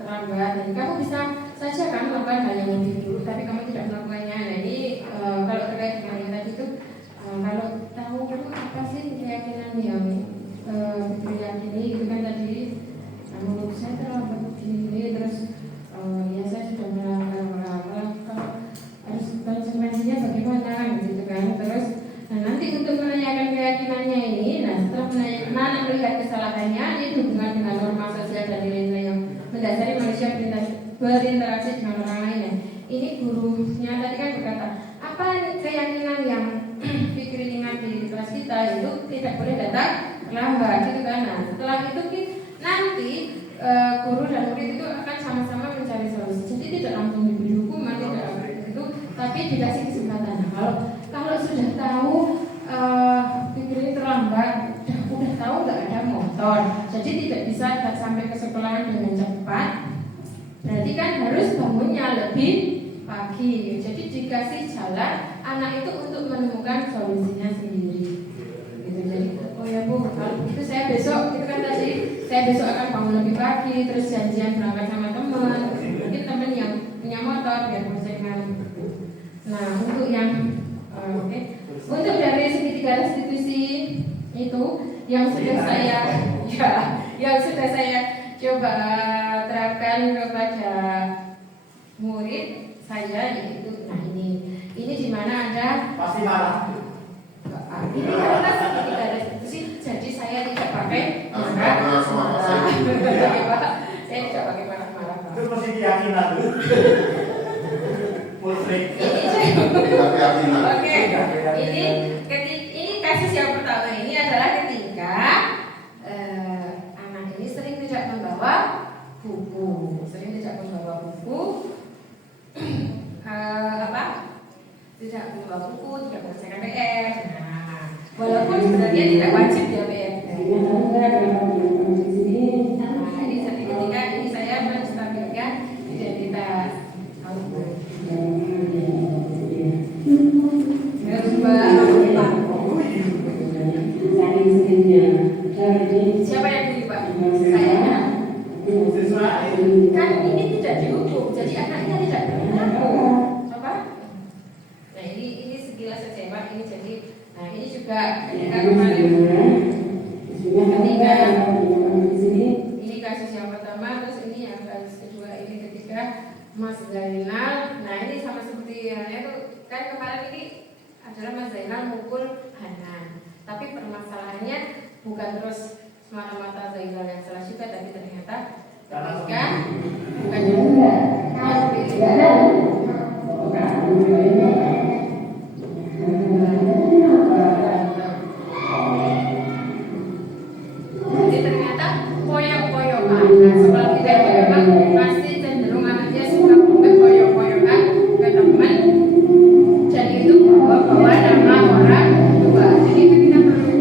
terlambat, dan kamu bisa saja kan melakukan hal yang lebih dulu, tapi kamu tidak melakukannya. Nah ini kalau terkait dengan yang tadi itu, kalau tahu apa sih keyakinan yang Fikri yakini itu kan tadi, menurut saya terlambat begini, terus ya saya sudah melakukan harus konsekuensinya bagaimana gitu kan. Terus nah nanti untuk menanyakan keyakinannya ini, nah setelah menanyakan melihat kesalahannya, ini hubungan dengan norma sosial dan nilai-nilai yang mendasari manusia berinteraksi dengan orang lainnya. Ini gurunya tadi kan berkata, apa keyakinan yang Fikri ingat di kelas kita itu tidak boleh datang lambat gitu kan. Nah setelah itu nanti guru dan murid itu akan sama-sama mencari solusi. Jadi tidak langsung diberi hukuman, tidak itu, tapi dikasih kesempatan. Nah, kalau sudah tahu Fikri terlambat, udah tahu nggak ada motor, jadi tidak bisa sampai ke sekolah dengan cepat. Berarti kan harus bangunnya lebih pagi. Jadi dikasih jalan anak itu untuk menemukan solusinya sendiri. Gitu. Jadi, oh ya Bu, kalau itu saya besok, itu kan tadi saya besok akan bangun lebih pagi, terus janjian berangkat sama teman, mungkin teman yang punya motor biar persaingan. Nah, untuk yang untuk dari segitiga restitusi itu yang sudah saya coba terapkan kepada murid saya, yaitu nah ini di mana ada pasti marah. Ini karena segitiga restitusi, jadi saya tidak pakai marah. Saya tidak pakai marah-marah. Itu pasti keyakinan tuh. Musrik. keyakinan. Oke, ini kasus yang pertama ini adalah ketika anak ini sering tidak membawa buku, tidak membawa buku, tidak mengerjakan PR. Nah, walaupun sebenarnya tidak wajib ya PR. Nah, ini ketika ini saya menstabilkan identitas. Siapa yang beli Pak? Saya. Kan ini tidak dihukum, jadi anaknya tidak berlaku. Apa? Nah ini sekilas saja Pak. Ini jadi, nah ini juga ketika kemarin, ketika ini kasus yang pertama, terus ini yang kasus kedua ini ketika Mas Zainal. Nah ini sama seperti halnya tuh kan kemarin ini adalah Mas Zainal mukul Hanan, tapi permasalahannya bukan terus semata-mata Zainal yang salah juga, tapi ternyata ketika bukan juga jadi ternyata koyok-koyokan. Nah, seperti itu memang pasti cenderung anaknya suka koyok-koyokan ke teman, jadi itu bawa nama orang tua. Jadi itu kita perlu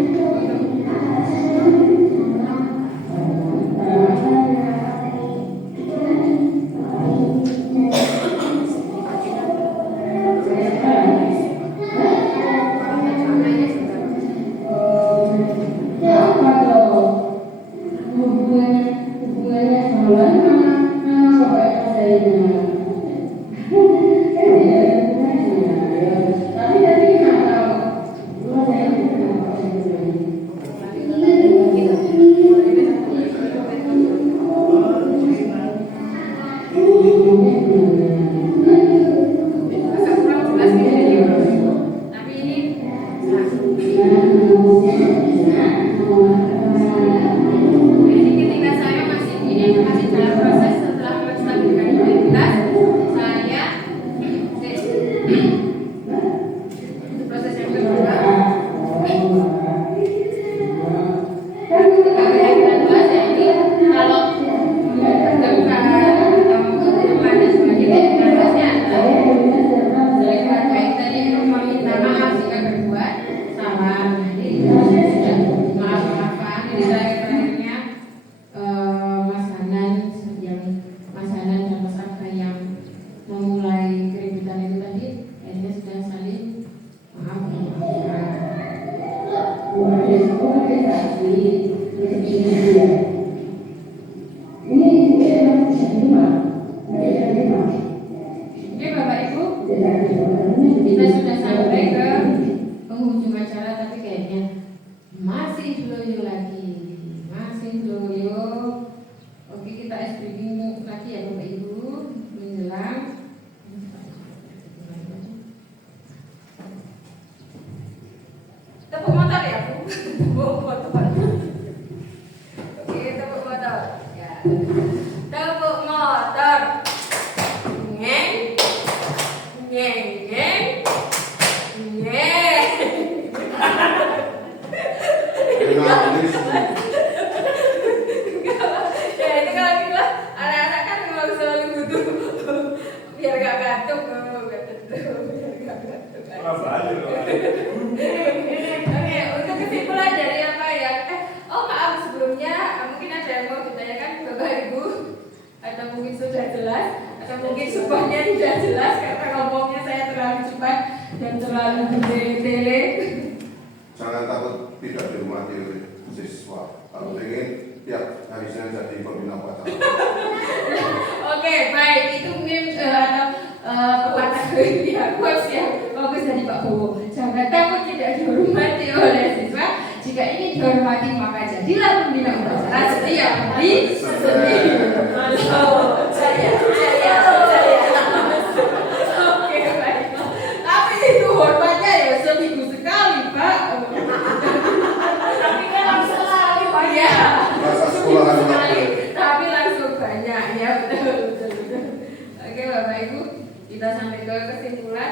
Oke Bapak Ibu, kita sampai ke kesimpulan.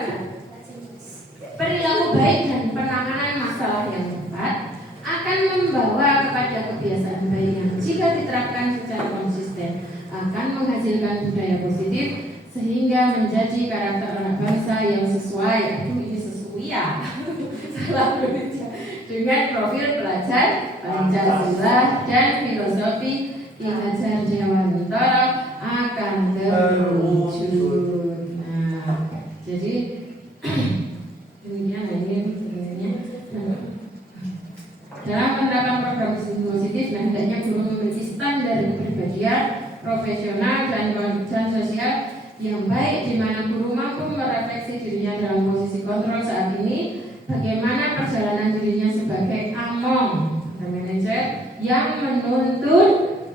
perilaku baik dan penanganan masalah yang tepat akan membawa kepada kebiasaan baik yang jika diterapkan secara konsisten akan menghasilkan budaya positif sehingga menjadi karakter anak bangsa yang sesuai, ini sesuai ya, salah dengan profil pelajar Pancasila dan filosofi Ki Hajar Dewantara akan terwujud. Nah, jadi ini dalam penerapan program positif, hendaknya guru memiliki standar kepribadian, profesional dan sosial yang baik, di mana guru mampu merefleksi dirinya dalam posisi kontrol saat ini, bagaimana perjalanan dirinya sebagai among atau manajer yang menuntun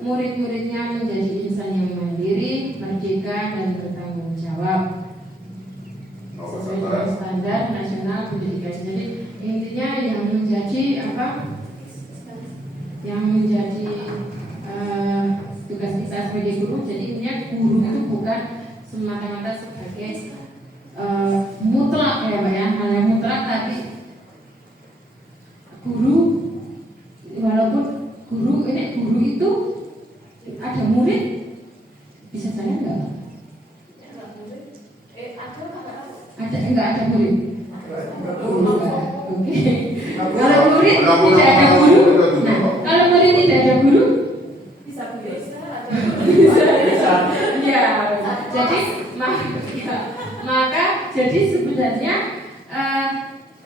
murid-muridnya menjadi insan yang mandiri, merdeka dan bertanggung jawab sesuai dengan standar nasional pendidikan. Jadi intinya yang menjadi apa? Yang menjadi tugas kita sebagai guru. Jadi intinya guru itu bukan semata-mata sebagai mutlak ya Pak ya, hal yang mutlak, tapi guru walaupun guru itu ada murid bisa saya enggak? Enggak ada murid. Oke. Kalau murid tidak ada guru. Nah, kalau murid tidak ada guru Bisa. ya. Jadi maka jadi sebenarnya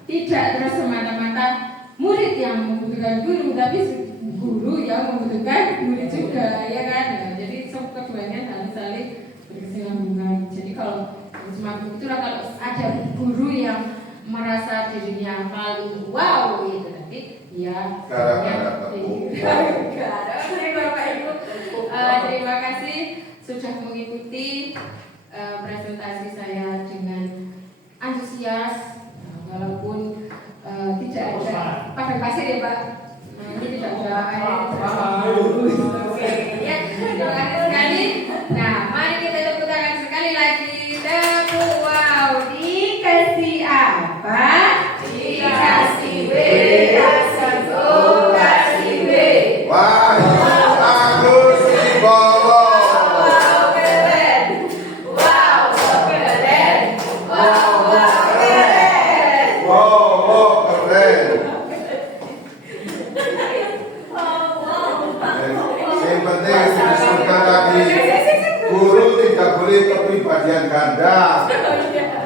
tidak terus semata-mata murid yang membutuhkan guru, tapi guru yang membutuhkan murid juga, ya kan? Nah, jadi keduanya harus saling berkesinambungan. Jadi kalau semacam itulah, kalau ada guru yang merasa dirinya paling wow gitu, tapi ya Bapak Ibu, terima kasih sudah mengikuti presentasi saya dengan antusias, walaupun tidak ada padang pasir ya Pak. Ini tidak ada air. Oke, ya, terima kasih sekali. Nah, mari kita tepuk tangan sekali lagi. Tepuk wow, dikasih apa? Dikasih W, kasih O, kasih W. Wahyu Agus Wibowo. Wow, keren. Wow, keren. Wow, keren. Wow, keren. Yang penting disebutkan lagi, guru tidak boleh kepribadian ganda.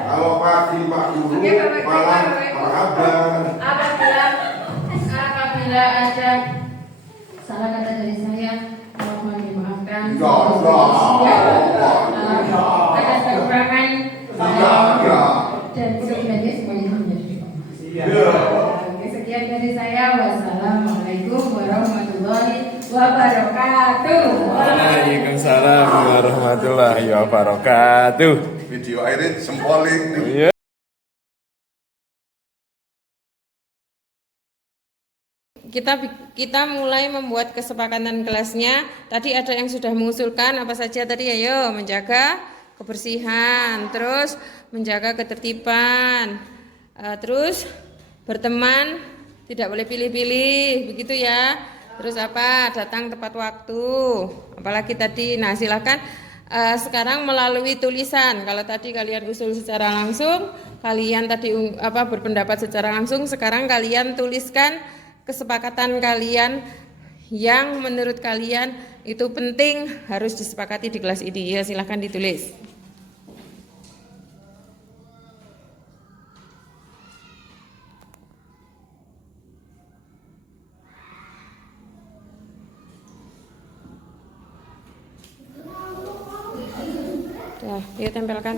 Kalau pagi Pak Guru, malam Pak Abang. Apabila ada salah kata dari saya, mohon dimaafkan. Atas kekurangan dan sebenarnya semuanya menjadi Oke, sekian dari saya. Wassalamualaikum warahmatullahi wabarakatuh. Waalaikumsalam warahmatullahi wabarakatuh. Video akhirnya sempolin. Iya. Kita mulai membuat kesepakatan kelasnya. Tadi ada yang sudah mengusulkan apa saja tadi, ayo menjaga kebersihan, terus menjaga ketertiban, terus berteman tidak boleh pilih-pilih, begitu ya. Terus apa? Datang tepat waktu. Apalagi tadi, nah silakan sekarang melalui tulisan. Kalau tadi kalian usul secara langsung, kalian tadi berpendapat secara langsung, sekarang kalian tuliskan kesepakatan kalian yang menurut kalian itu penting harus disepakati di kelas ini. Ya, silakan ditulis. Ya, tempelkan.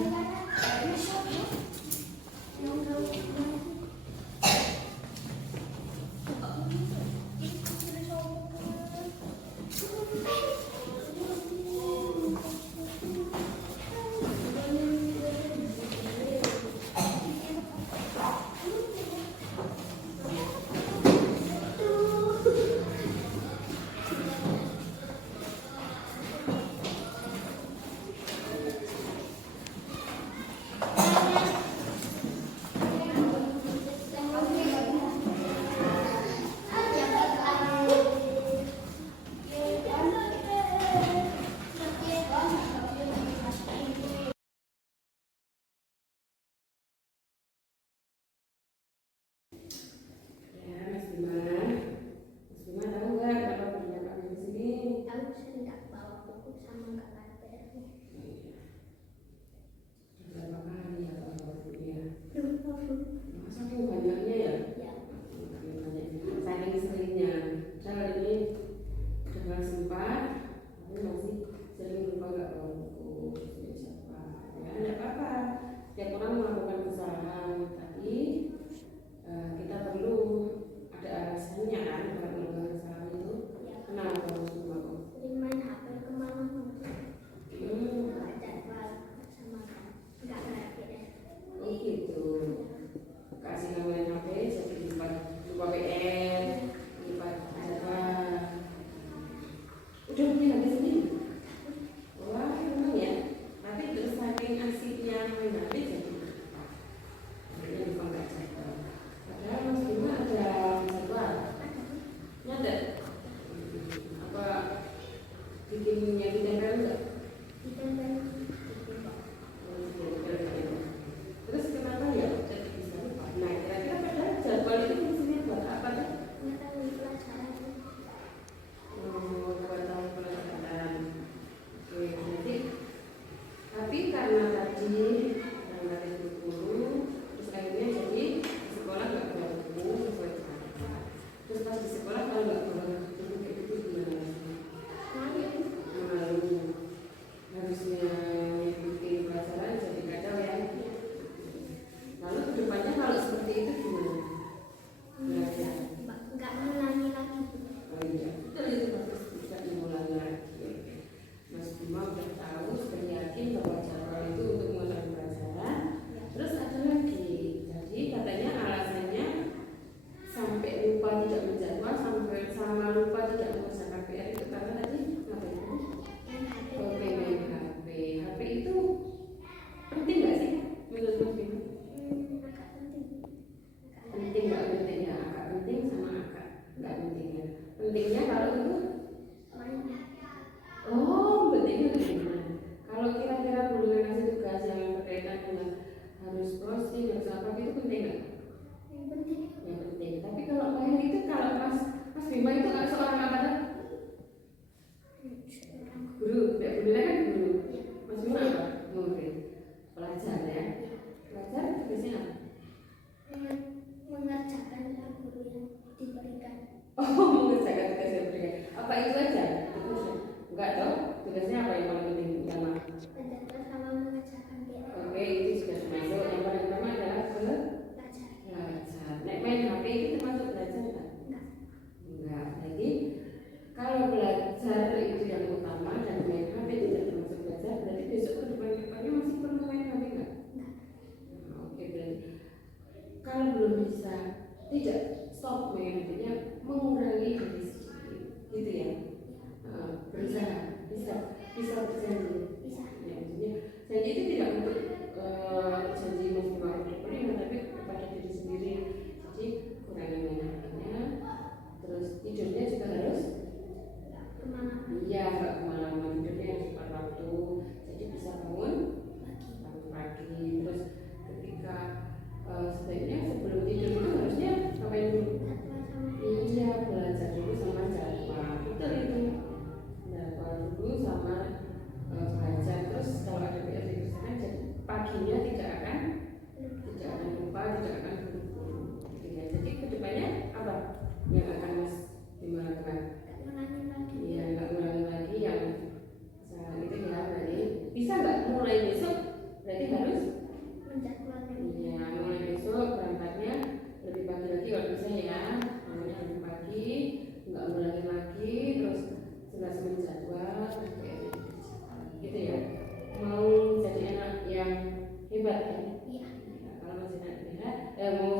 harus closing, harus apa itu penting nggak? Yang penting. Yang penting. Tapi kalau main itu kalau Mas Bima itu kan seorang apa tuh? Guru, Mbak Bunda kan guru. Mas Bima apa? Murid. Pelajar ya. Pelajar tugasnya apa? Mengerjakan guru yang diberikan. Oh, mengerjakan tugas yang diberikan. Apa itu aja? Tugasnya? Enggak toh? Tugasnya apa yang paling penting utama? Belajar sama mengerjakan PR. Oke, itu sudah termasuk. Yang paling utama adalah Belajar. belajar. Nek main HP itu termasuk belajar nggak? Enggak. Enggak. Jadi kalau belajar itu yang utama dan main HP tidak termasuk belajar, berarti besok ke depannya masih perlu main HP nggak? Enggak. Nah, oke, berarti kalau belum bisa tidak stop main HP-nya, mengurangi diri sendiri, gitu ya. Berusaha, bisa berjanji. Bisa. Ya, maksudnya janji itu tidak untuk janji mempengaruhi depan, tapi kepada diri sendiri. Jadi kurangi main HP-nya, terus tidurnya juga harus Kemana-mana. iya, nggak kemalaman, tidurnya yang tepat waktu. Jadi bisa bangun pagi. Terus ketika sebaiknya sebelum tidur itu harusnya ngapain dulu? Jadwal sama. Iya, belajar dulu sama jadwal. Betul itu. Jadwal dulu sama belajar. Terus kalau ada PR dikerjakan, jadi paginya tidak akan lupa, tidak akan buru-buru. Gitu ya. Jadi kedepannya apa yang akan Mas dilakukan? Ngulangin lagi. Iya, nggak ngulangi lagi yang salah itu ya. Berarti bisa nggak mulai besok? Berarti harus Menjadwalkan. iya, mulai besok berangkatnya lebih pagi lagi kalau bisa ya. Mulai lebih pagi, nggak ngulangi lagi, terus jelas menjadwal, gitu ya. Mau jadi anak yang hebat ya? Iya. Iya, kalau masih anak hebat, mau